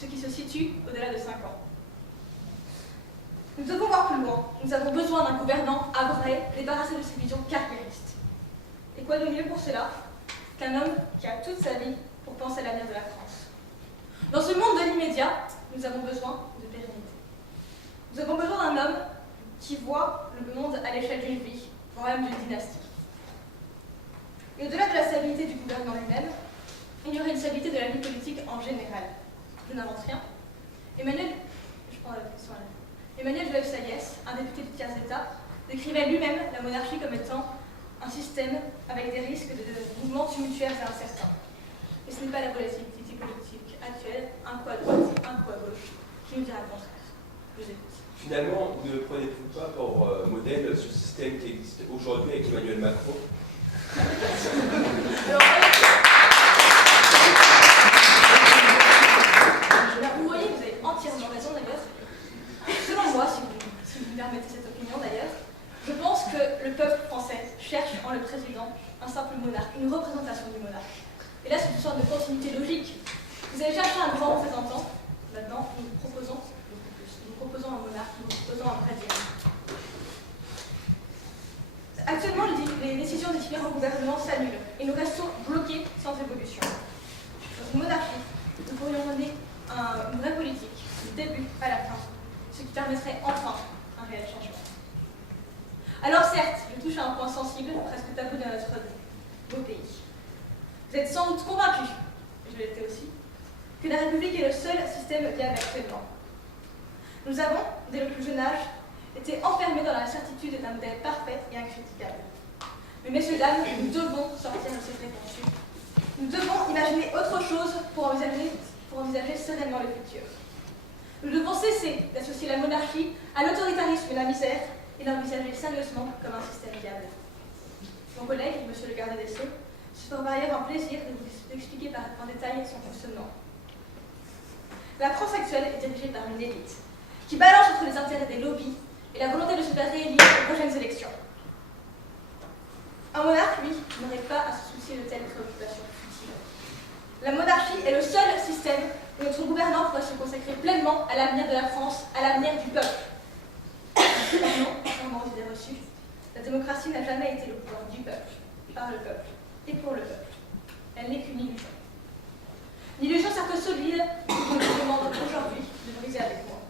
qui se situe au-delà de 5 ans. Nous devons voir plus loin. Nous avons besoin d'un gouvernant vrai, débarrassé de ses visions carriéristes. Et quoi de mieux pour cela qu'un homme qui a toute sa vie pour penser à l'avenir de la France? Dans ce monde de l'immédiat, nous avons besoin de pérennité. Nous avons besoin d'un homme qui voit le monde à l'échelle d'une vie, voire même d'une dynastie. Et au-delà de la stabilité du gouvernement lui-même, il y aurait une stabilité de la vie politique en général. Je n'invente rien. Emmanuel Joseph Sayès, un député du tiers-État, décrivait lui-même la monarchie comme étant un système avec des risques de mouvements tumultuaires et incertains. Et ce n'est pas la volatilité politique actuelle, un coup à droite, un coup à gauche, qui nous dira le contraire. Je vous écoute. Finalement, ne prenez-vous pas pour modèle ce système qui existe aujourd'hui avec Emmanuel Macron? Alors, vous voyez, vous avez entièrement raison d'ailleurs. Selon moi, si vous me le peuple français cherche en le président un simple monarque, une représentation du monarque. Et là, c'est une sorte de continuité logique. Vous avez cherché un grand représentant, maintenant nous proposons un monarque, nous proposons un président. Actuellement, les décisions des différents gouvernements s'annulent et nous restons bloqués sans évolution. Dans une monarchie, nous pourrions mener une vraie politique, du début à la fin, ce qui permettrait enfin un réel changement. Alors certes, je touche à un point sensible, presque tabou dans notre beau pays. Vous êtes sans doute convaincus, et je l'étais aussi, que la République est le seul système viable actuellement. Nous avons, dès le plus jeune âge, été enfermés dans la certitude d'un modèle parfait et incritiquable. Mais messieurs, dames, nous devons sortir de ces préconçus. Nous devons imaginer autre chose pour envisager sereinement le futur. Nous devons cesser d'associer la monarchie à l'autoritarisme et la misère et l'envisager sérieusement comme un système viable. Mon collègue, monsieur le garde des Sceaux, se fera par ailleurs un plaisir de vous expliquer en détail son fonctionnement. La France actuelle est dirigée par une élite qui balance entre les intérêts des lobbies et la volonté de se faire réélire aux prochaines élections. Un monarque, lui, n'aurait pas à se soucier de telles préoccupations futiles. La monarchie est le seul système où notre gouvernant pourrait se consacrer pleinement à l'avenir de la France, à l'avenir du peuple. Non, contrairement aux idées reçues, la démocratie n'a jamais été le pouvoir du peuple, par le peuple et pour le peuple. Elle n'est qu'une illusion. Une illusion certes solide, que je vous demande aujourd'hui de briser avec moi.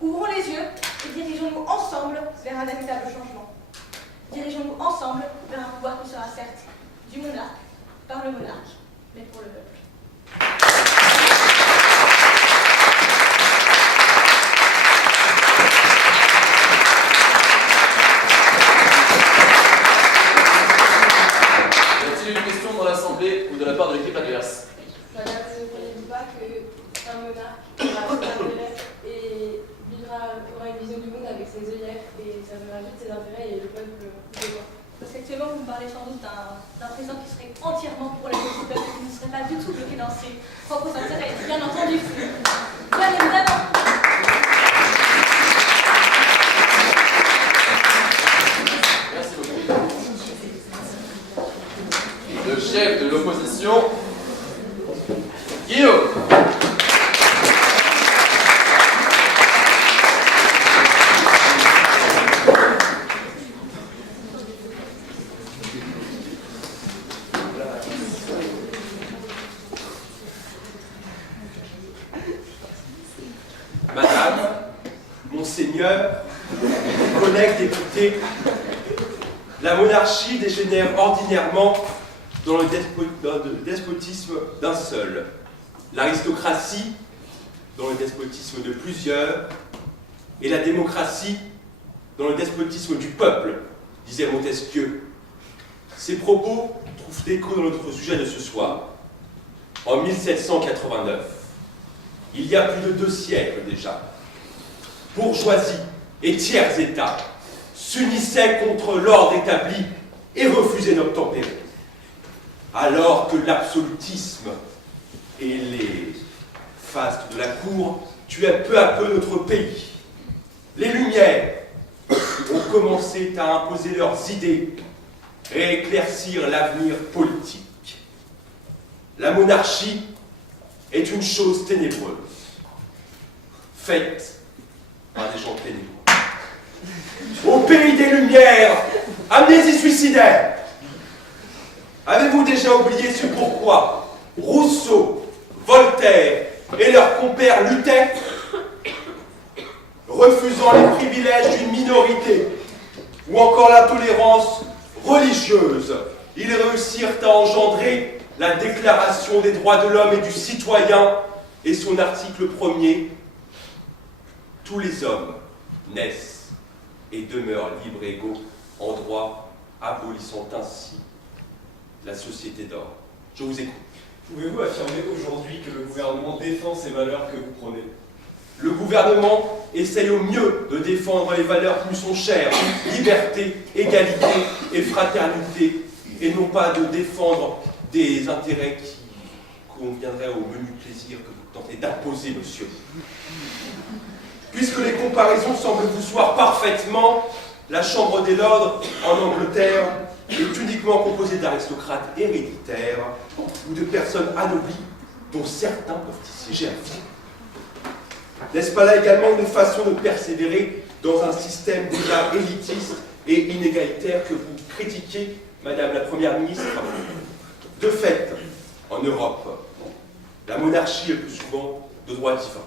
Ouvrons les yeux et dirigeons-nous ensemble vers un véritable changement. Dirigeons-nous ensemble vers un pouvoir qui sera certes du monarque, par le monarque, mais pour le peuple. Y a-t-il une question dans l'Assemblée ou de la part de l'équipe adverse? Madame, ne croyez-vous pas qu'un monarque aura ses intérêts et aura une vision du monde avec ses œillères et ça verra vite ses intérêts et le peuple le voit? Parce qu'actuellement, vous me parlez sans doute d'un président qui serait entièrement pour la cause du peuple et qui ne serait pas du tout bloqué dans ses propres intérêts. Bien entendu. Bien évidemment. Merci beaucoup. Le chef de l'opposition, Guillaume. Madame, Monseigneur, collègues députés, la monarchie dégénère ordinairement dans le despotisme d'un seul, l'aristocratie dans le despotisme de plusieurs, et la démocratie dans le despotisme du peuple, disait Montesquieu. Ces propos trouvent écho dans notre sujet de ce soir. En 1789, il y a plus de 2 siècles déjà, bourgeoisie et tiers États s'unissaient contre l'ordre établi et refusaient d'obtempérer. Alors que l'absolutisme et les fastes de la cour tuaient peu à peu notre pays, les Lumières ont commencé à imposer leurs idées et éclaircir l'avenir politique. La monarchie est une chose ténébreuse, faite par des gens ténébreux. Au pays des Lumières, amnésie suicidaire. Avez-vous déjà oublié ce pourquoi Rousseau, Voltaire et leurs compères luttaient, refusant les privilèges d'une minorité ou encore la tolérance religieuse? Ils réussirent à engendrer la Déclaration des droits de l'homme et du citoyen et son article 1er. Tous les hommes naissent et demeurent libres et égaux en droit, abolissant ainsi la société d'or. Je vous écoute. Pouvez-vous affirmer aujourd'hui que le gouvernement défend ces valeurs que vous prônez? Le gouvernement essaye au mieux de défendre les valeurs qui nous sont chères, liberté, égalité et fraternité, et non pas de défendre des intérêts qui conviendraient au menu plaisir que vous tentez d'imposer, monsieur. Puisque les comparaisons semblent vous soir parfaitement, La Chambre des Lords en Angleterre est uniquement composée d'aristocrates héréditaires ou de personnes anoblies dont certains peuvent y siéger à vie. N'est-ce pas là également une façon de persévérer dans un système déjà élitiste et inégalitaire que vous critiquez, Madame la Première ministre? De fait, en Europe, la monarchie est plus souvent de droit divin.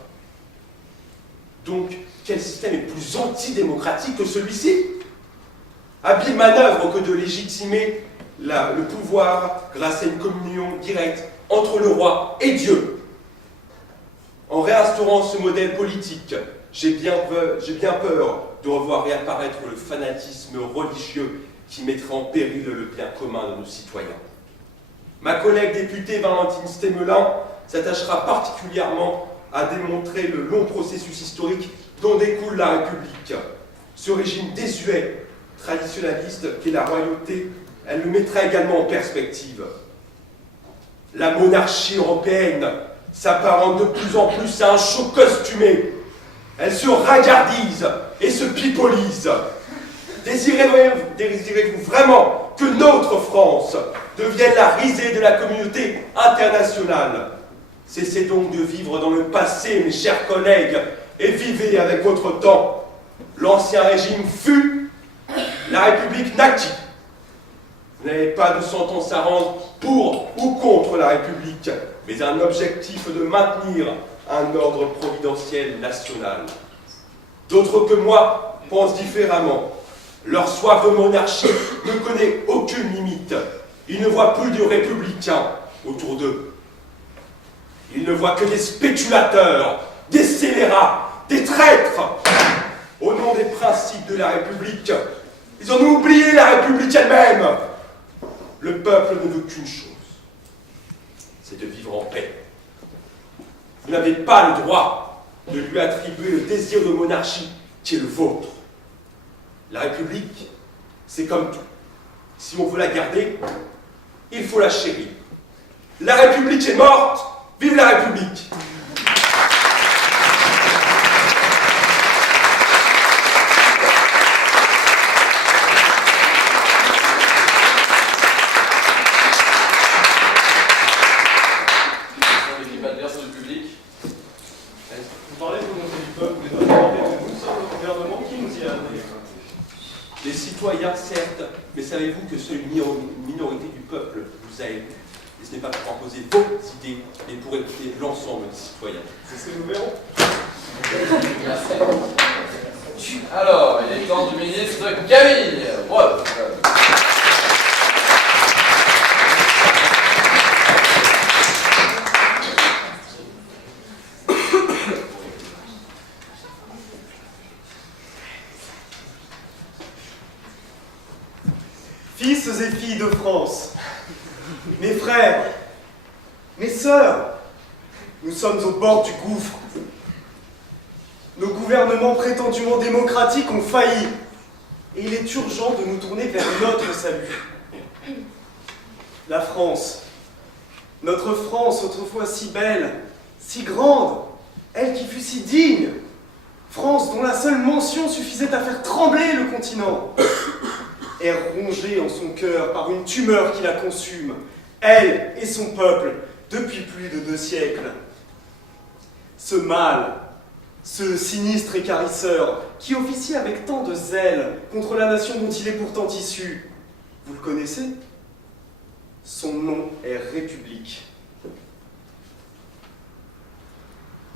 Donc, quel système est plus antidémocratique que celui-ci? Habile manœuvre que de légitimer le pouvoir grâce à une communion directe entre le roi et Dieu. En réinstaurant ce modèle politique, j'ai bien peur de revoir réapparaître le fanatisme religieux qui mettrait en péril le bien commun de nos citoyens. Ma collègue députée Valentine Stemelin s'attachera particulièrement à démontrer le long processus historique dont découle la République. Ce régime désuet, traditionnaliste qu'est la royauté, elle le mettra également en perspective. La monarchie européenne s'apparente de plus en plus à un show costumé. Elle se ringardise et se pipolise. Désirez-vous vraiment que notre France devienne la risée de la communauté internationale? Cessez donc de vivre dans le passé, mes chers collègues, et vivez avec votre temps. L'ancien régime fut, la République naquit. Vous n'avez pas de sentence à rendre pour ou contre la République, mais un objectif de maintenir un ordre providentiel national. D'autres que moi pensent différemment. Leur soif de monarchie ne connaît aucune limite. Ils ne voient plus de républicains autour d'eux. Ils ne voient que des spéculateurs, des scélérats, des traîtres. Au nom des principes de la République, ils ont oublié la République elle-même. Le peuple ne veut qu'une chose, c'est de vivre en paix. Vous n'avez pas le droit de lui attribuer le désir de monarchie qui est le vôtre. La République, c'est comme tout. Si on veut la garder, il faut la chérir. La République est morte, vive la République! Les citoyens, certes, mais savez-vous que seule une minorité du peuple vous a élu? Et ce n'est pas pour imposer vos idées, mais pour écouter l'ensemble des citoyens. C'est ce que nous verrons. Alors, il est temps du ministre Camille. Bravo. Fils et filles de France, mes frères, mes sœurs, nous sommes au bord du gouffre. Nos gouvernements prétendument démocratiques ont failli, et il est urgent de nous tourner vers notre salut. La France, notre France autrefois si belle, si grande, elle qui fut si digne, France dont la seule mention suffisait à faire trembler le continent, est rongée en son cœur par une tumeur qui la consume, elle et son peuple, depuis plus de 2 siècles. Ce mal, ce sinistre écarisseur, qui officie avec tant de zèle contre la nation dont il est pourtant issu, vous le connaissez? Son nom est République.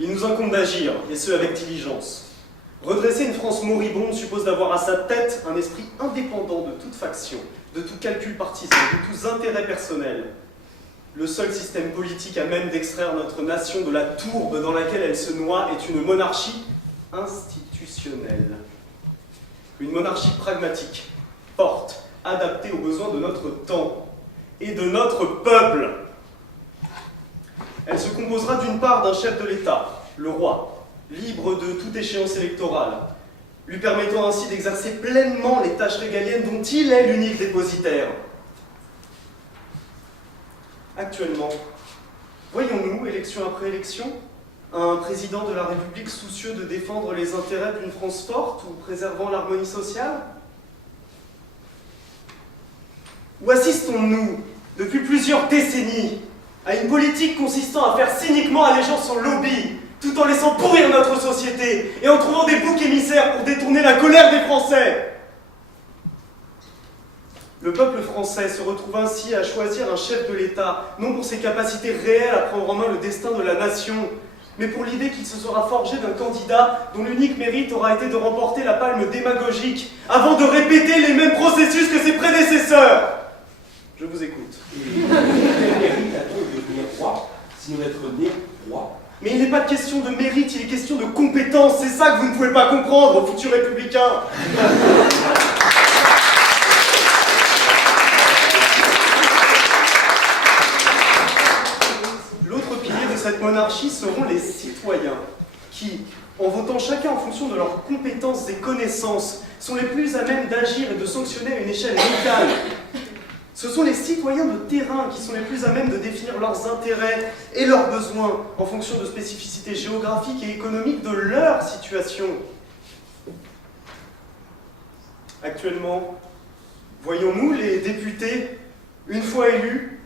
Il nous incombe d'agir, et ce avec diligence. Redresser une France moribonde suppose d'avoir à sa tête un esprit indépendant de toute faction, de tout calcul partisan, de tous intérêts personnels. Le seul système politique à même d'extraire notre nation de la tourbe dans laquelle elle se noie est une monarchie institutionnelle. Une monarchie pragmatique, forte, adaptée aux besoins de notre temps et de notre peuple. Elle se composera d'une part d'un chef de l'État, le roi, libre de toute échéance électorale, lui permettant ainsi d'exercer pleinement les tâches régaliennes dont il est l'unique dépositaire. Actuellement, voyons-nous, élection après élection, un président de la République soucieux de défendre les intérêts d'une France forte ou préservant l'harmonie sociale? Ou assistons-nous, depuis plusieurs décennies, à une politique consistant à faire cyniquement allégeance au lobby, tout en laissant pourrir notre société et en trouvant des boucs émissaires pour détourner la colère des Français? Le peuple français se retrouve ainsi à choisir un chef de l'État, non pour ses capacités réelles à prendre en main le destin de la nation, mais pour l'idée qu'il se sera forgé d'un candidat dont l'unique mérite aura été de remporter la palme démagogique, avant de répéter les mêmes processus que ses prédécesseurs. Je vous écoute. Quel mérite a-t-on de devenir roi, sinon d'être né roi? Mais il n'est pas de question de mérite, il est question de compétence. C'est ça que vous ne pouvez pas comprendre, futurs républicains. L'autre pilier de cette monarchie seront les citoyens, qui, en votant chacun en fonction de leurs compétences et connaissances, sont les plus à même d'agir et de sanctionner à une échelle locale. Ce sont les citoyens de terrain qui sont les plus à même de définir leurs intérêts et leurs besoins en fonction de spécificités géographiques et économiques de leur situation. Actuellement, voyons-nous les députés, une fois élus,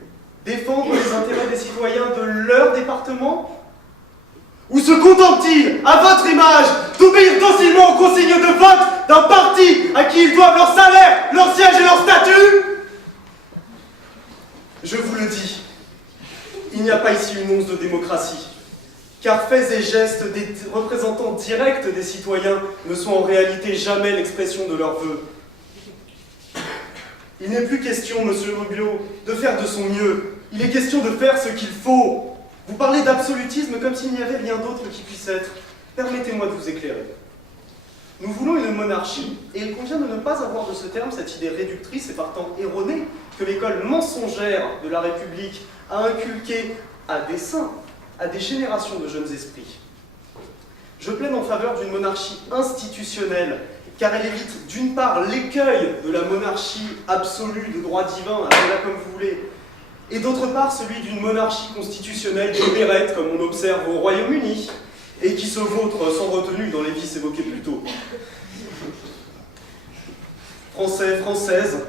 défendre les intérêts des citoyens de leur département? Ou se contentent-ils, à votre image, d'obéir docilement aux consignes de vote d'un parti à qui ils doivent leur salaire, leur siège et leur statut? Je vous le dis, il n'y a pas ici une once de démocratie, car faits et gestes des représentants directs des citoyens ne sont en réalité jamais l'expression de leurs vœux. Il n'est plus question, monsieur Rubio, de faire de son mieux, il est question de faire ce qu'il faut. Vous parlez d'absolutisme comme s'il n'y avait rien d'autre qui puisse être. Permettez-moi de vous éclairer. Nous voulons une monarchie, et il convient de ne pas avoir de ce terme cette idée réductrice et partant erronée que l'école mensongère de la République a inculquée à dessein à des générations de jeunes esprits. Je plaide en faveur d'une monarchie institutionnelle, car elle évite d'une part l'écueil de la monarchie absolue de droit divin, appelez-la comme vous voulez, et d'autre part celui d'une monarchie constitutionnelle libérette, comme on observe au Royaume-Uni, et qui se vautre sans retenue dans les vices évoqués plus tôt. Français, Françaises,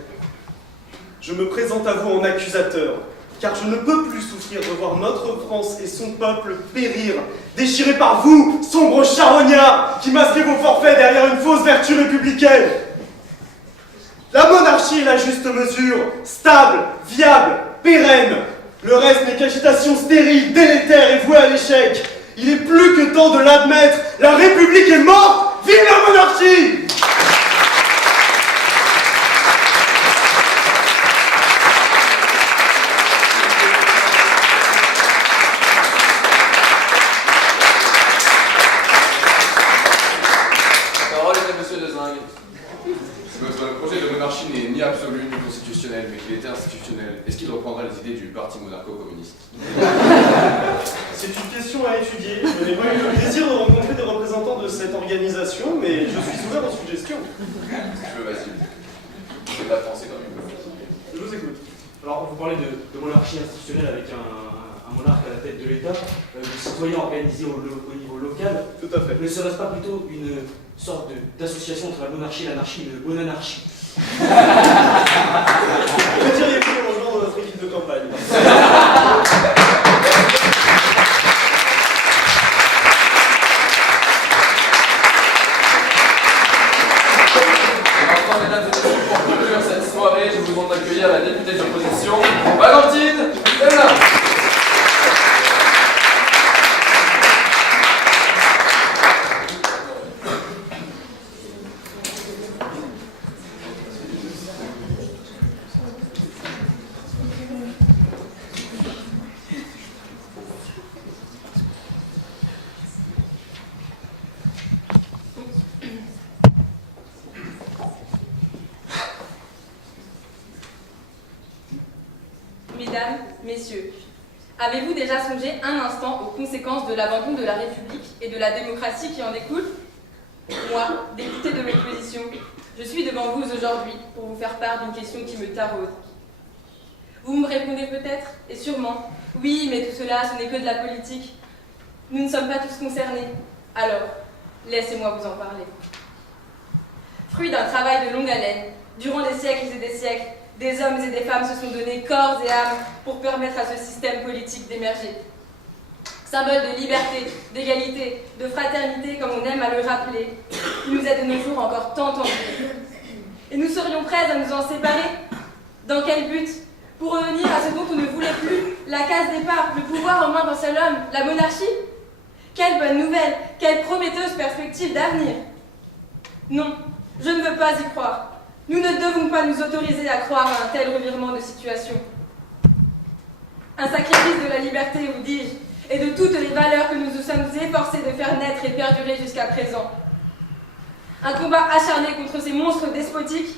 je me présente à vous en accusateur, car je ne peux plus souffrir de voir notre France et son peuple périr, déchirés par vous, sombres charognards, qui masquez vos forfaits derrière une fausse vertu républicaine. La monarchie est la juste mesure, stable, viable, pérenne. Le reste n'est qu'agitation stérile, délétère et vouée à l'échec. Il est plus que temps de l'admettre. La République est morte. Vive la monarchie! La parole est à monsieur Dezingue. Votre projet de monarchie n'est ni absolu ni constitutionnel, mais qu'il était institutionnel. Est-ce qu'il reprendra les idées du parti monarcho-communiste? C'est une question à étudier. Je n'ai pas eu le plaisir de rencontrer des représentants de cette organisation, mais je suis ouvert aux suggestions. Si tu veux, vas-y. Je vais pas penser comme il veut. Je vous écoute. Alors, vous parlez de monarchie institutionnelle avec un monarque à la tête de l'État, des citoyens organisés au niveau local. Tout à fait. Ne serait-ce pas plutôt une sorte d'association entre la monarchie et l'anarchie, une bonne anarchie? Retiriez-vous les rejoindre notre équipe de campagne? Maintenant, mesdames et messieurs, pour conclure cette soirée, je vous demande d'accueillir la députée de l'opposition, Valentine Delin. Mesdames, Messieurs, avez-vous déjà songé un instant aux conséquences de l'abandon de la République et de la démocratie qui en découle? Moi, députée de l'opposition, je suis devant vous aujourd'hui pour vous faire part d'une question qui me taraude. Vous me répondez peut-être, et sûrement, oui, mais tout cela, ce n'est que de la politique. Nous ne sommes pas tous concernés. Alors, laissez-moi vous en parler. Fruit d'un travail de longue haleine, durant des siècles et des siècles, Des hommes et des femmes se sont donnés corps et âme pour permettre à ce système politique d'émerger. Symbole de liberté, d'égalité, de fraternité, comme on aime à le rappeler, il nous est de nos jours encore tant envié. Et nous serions prêts à nous en séparer? Dans quel but? Pour revenir à ce dont on ne voulait plus, la case départ, le pouvoir en main d'un seul homme, la monarchie? Quelle bonne nouvelle, quelle prometteuse perspective d'avenir! Non, je ne veux pas y croire. Nous ne devons pas nous autoriser à croire à un tel revirement de situation. Un sacrifice de la liberté, vous dis-je, et de toutes les valeurs que nous nous sommes efforcés de faire naître et perdurer jusqu'à présent. Un combat acharné contre ces monstres despotiques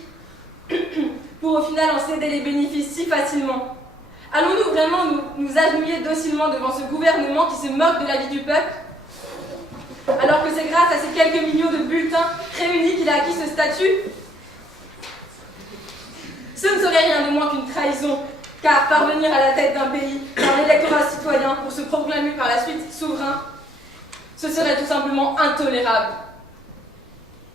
pour au final en céder les bénéfices si facilement. Allons-nous vraiment nous agenouiller docilement devant ce gouvernement qui se moque de la vie du peuple, alors que c'est grâce à ces quelques millions de bulletins réunis qu'il a acquis ce statut? Ce ne serait rien de moins qu'une trahison, car parvenir à la tête d'un pays par l'électorat citoyen pour se proclamer par la suite souverain, ce serait tout simplement intolérable.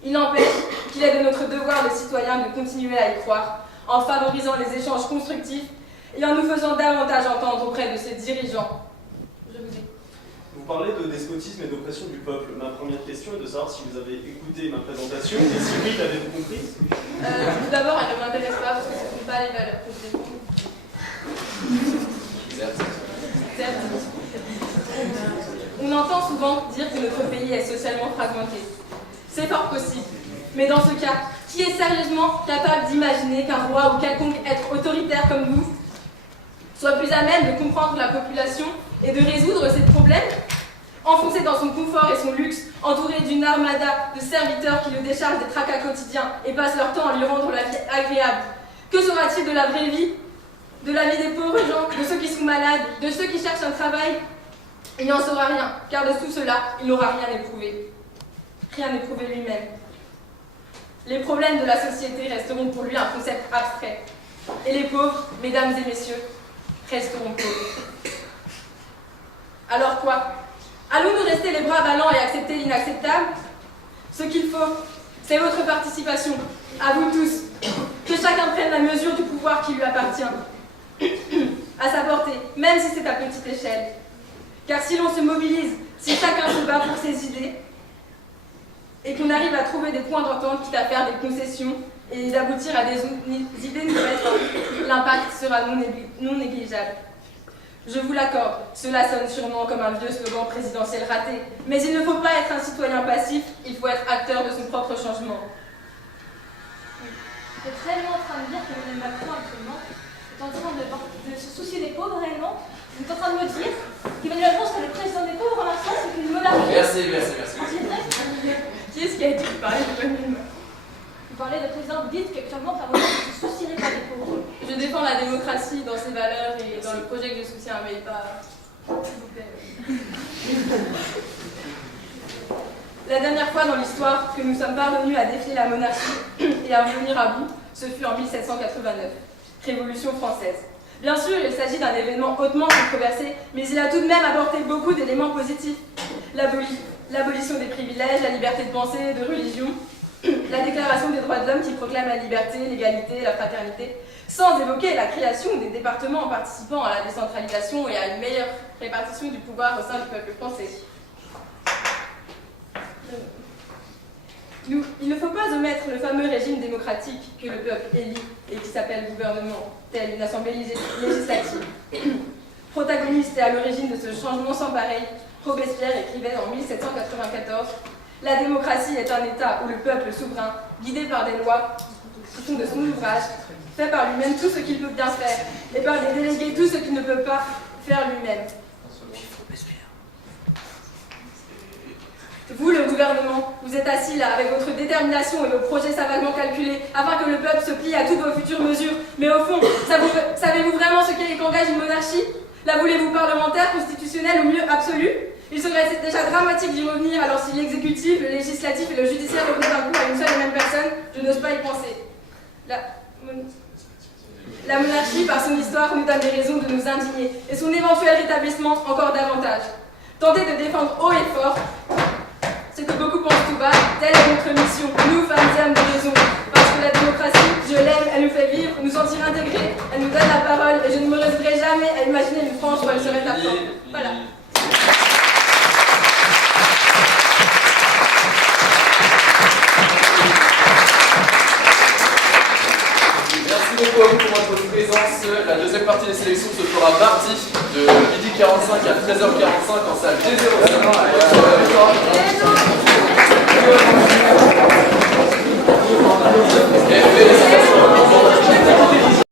Il n'empêche qu'il est de notre devoir de citoyens de continuer à y croire, en favorisant les échanges constructifs et en nous faisant davantage entendre auprès de ses dirigeants. Je vous écoute. Vous parlez de despotisme et d'oppression du peuple. Ma première question est de savoir si vous avez écouté ma présentation et si oui, l'avez-vous comprise? Tout d'abord, elle ne m'intéresse pas parce que ce ne sont pas les valeurs que je défends. Certes. On entend souvent dire que notre pays est socialement fragmenté. C'est fort possible. Mais dans ce cas, qui est sérieusement capable d'imaginer qu'un roi ou quelconque être autoritaire comme nous soit plus à même de comprendre la population et de résoudre ses problèmes? Enfoncé dans son confort et son luxe, entouré d'une armada de serviteurs qui le déchargent des tracas quotidiens et passent leur temps à lui rendre la vie agréable. Que sera-t-il de la vraie vie? De la vie des pauvres gens, de ceux qui sont malades, de ceux qui cherchent un travail? Il n'en saura rien, car de tout cela, il n'aura rien éprouvé. Rien éprouvé lui-même. Les problèmes de la société resteront pour lui un concept abstrait. Et les pauvres, mesdames et messieurs, resteront pauvres. Alors quoi? Allons-nous rester les bras ballants et accepter l'inacceptable? Ce qu'il faut, c'est votre participation, à vous tous, que chacun prenne la mesure du pouvoir qui lui appartient, à sa portée, même si c'est à petite échelle. Car si l'on se mobilise, si chacun se bat pour ses idées, et qu'on arrive à trouver des points d'entente, quitte à faire des concessions et d'aboutir à des idées nouvelles, l'impact sera non négligeable. Je vous l'accorde, cela sonne sûrement comme un vieux slogan présidentiel raté, mais il ne faut pas être un citoyen passif, il faut être acteur de son propre changement. Vous êtes réellement en train de dire que Mme Macron actuellement est en train de se soucier des pauvres réellement? Vous êtes en train de me dire qu'Emmanuel Macron serait le président des pauvres en l'instant, c'est qu'une monarchie? Merci. C'est vrai? Qui est-ce qui a dit que parlait d'Emmanuel Macron? Vous parlez de président, vous dites qu'actuellement, par exemple, ne se soucierait pas des pauvres. Je défends la démocratie dans ses valeurs et dans le projet que je soutiens, mais pas... S'il vous plaît. La dernière fois dans l'histoire que nous sommes parvenus à défier la monarchie et à en venir à bout, ce fut en 1789, Révolution française. Bien sûr, il s'agit d'un événement hautement controversé, mais il a tout de même apporté beaucoup d'éléments positifs. L'abolition des privilèges, la liberté de pensée, de religion, la déclaration des droits de l'homme qui proclame la liberté, l'égalité, la fraternité, sans évoquer la création des départements en participant à la décentralisation et à une meilleure répartition du pouvoir au sein du peuple français. Il ne faut pas omettre le fameux régime démocratique que le peuple élit et qui s'appelle gouvernement, tel une assemblée législative. Protagoniste et à l'origine de ce changement sans pareil, Robespierre écrivait en 1794 « La démocratie est un État où le peuple souverain, guidé par des lois qui sont de son ouvrage, fait par lui-même tout ce qu'il peut bien faire et par les délégués tout ce qu'il ne peut pas faire lui-même. » Vous, le gouvernement, vous êtes assis là avec votre détermination et vos projets savamment calculés afin que le peuple se plie à toutes vos futures mesures. Mais au fond, savez-vous vraiment ce qu'est et qu'engage une monarchie? La voulez-vous parlementaire, constitutionnelle ou mieux absolue? Il serait déjà dramatique d'y revenir alors si l'exécutif, le législatif et le judiciaire revenaient d'un coup à une seule et même personne. Je n'ose pas y penser. La monarchie, par son histoire, nous donne des raisons de nous indigner et son éventuel rétablissement encore davantage. Tenter de défendre haut et fort ce que beaucoup pensent tout bas, telle est notre mission, nous, femmes et hommes de raison, parce que la démocratie, je l'aime, elle nous fait vivre, nous sentir intégrés, elle nous donne la parole et je ne me résisterai jamais à imaginer une France où elle serait absente. Voilà. Merci beaucoup à vous pour votre présence. La deuxième partie des sélections se fera mardi de 12h45 à 13h45 en salle D05.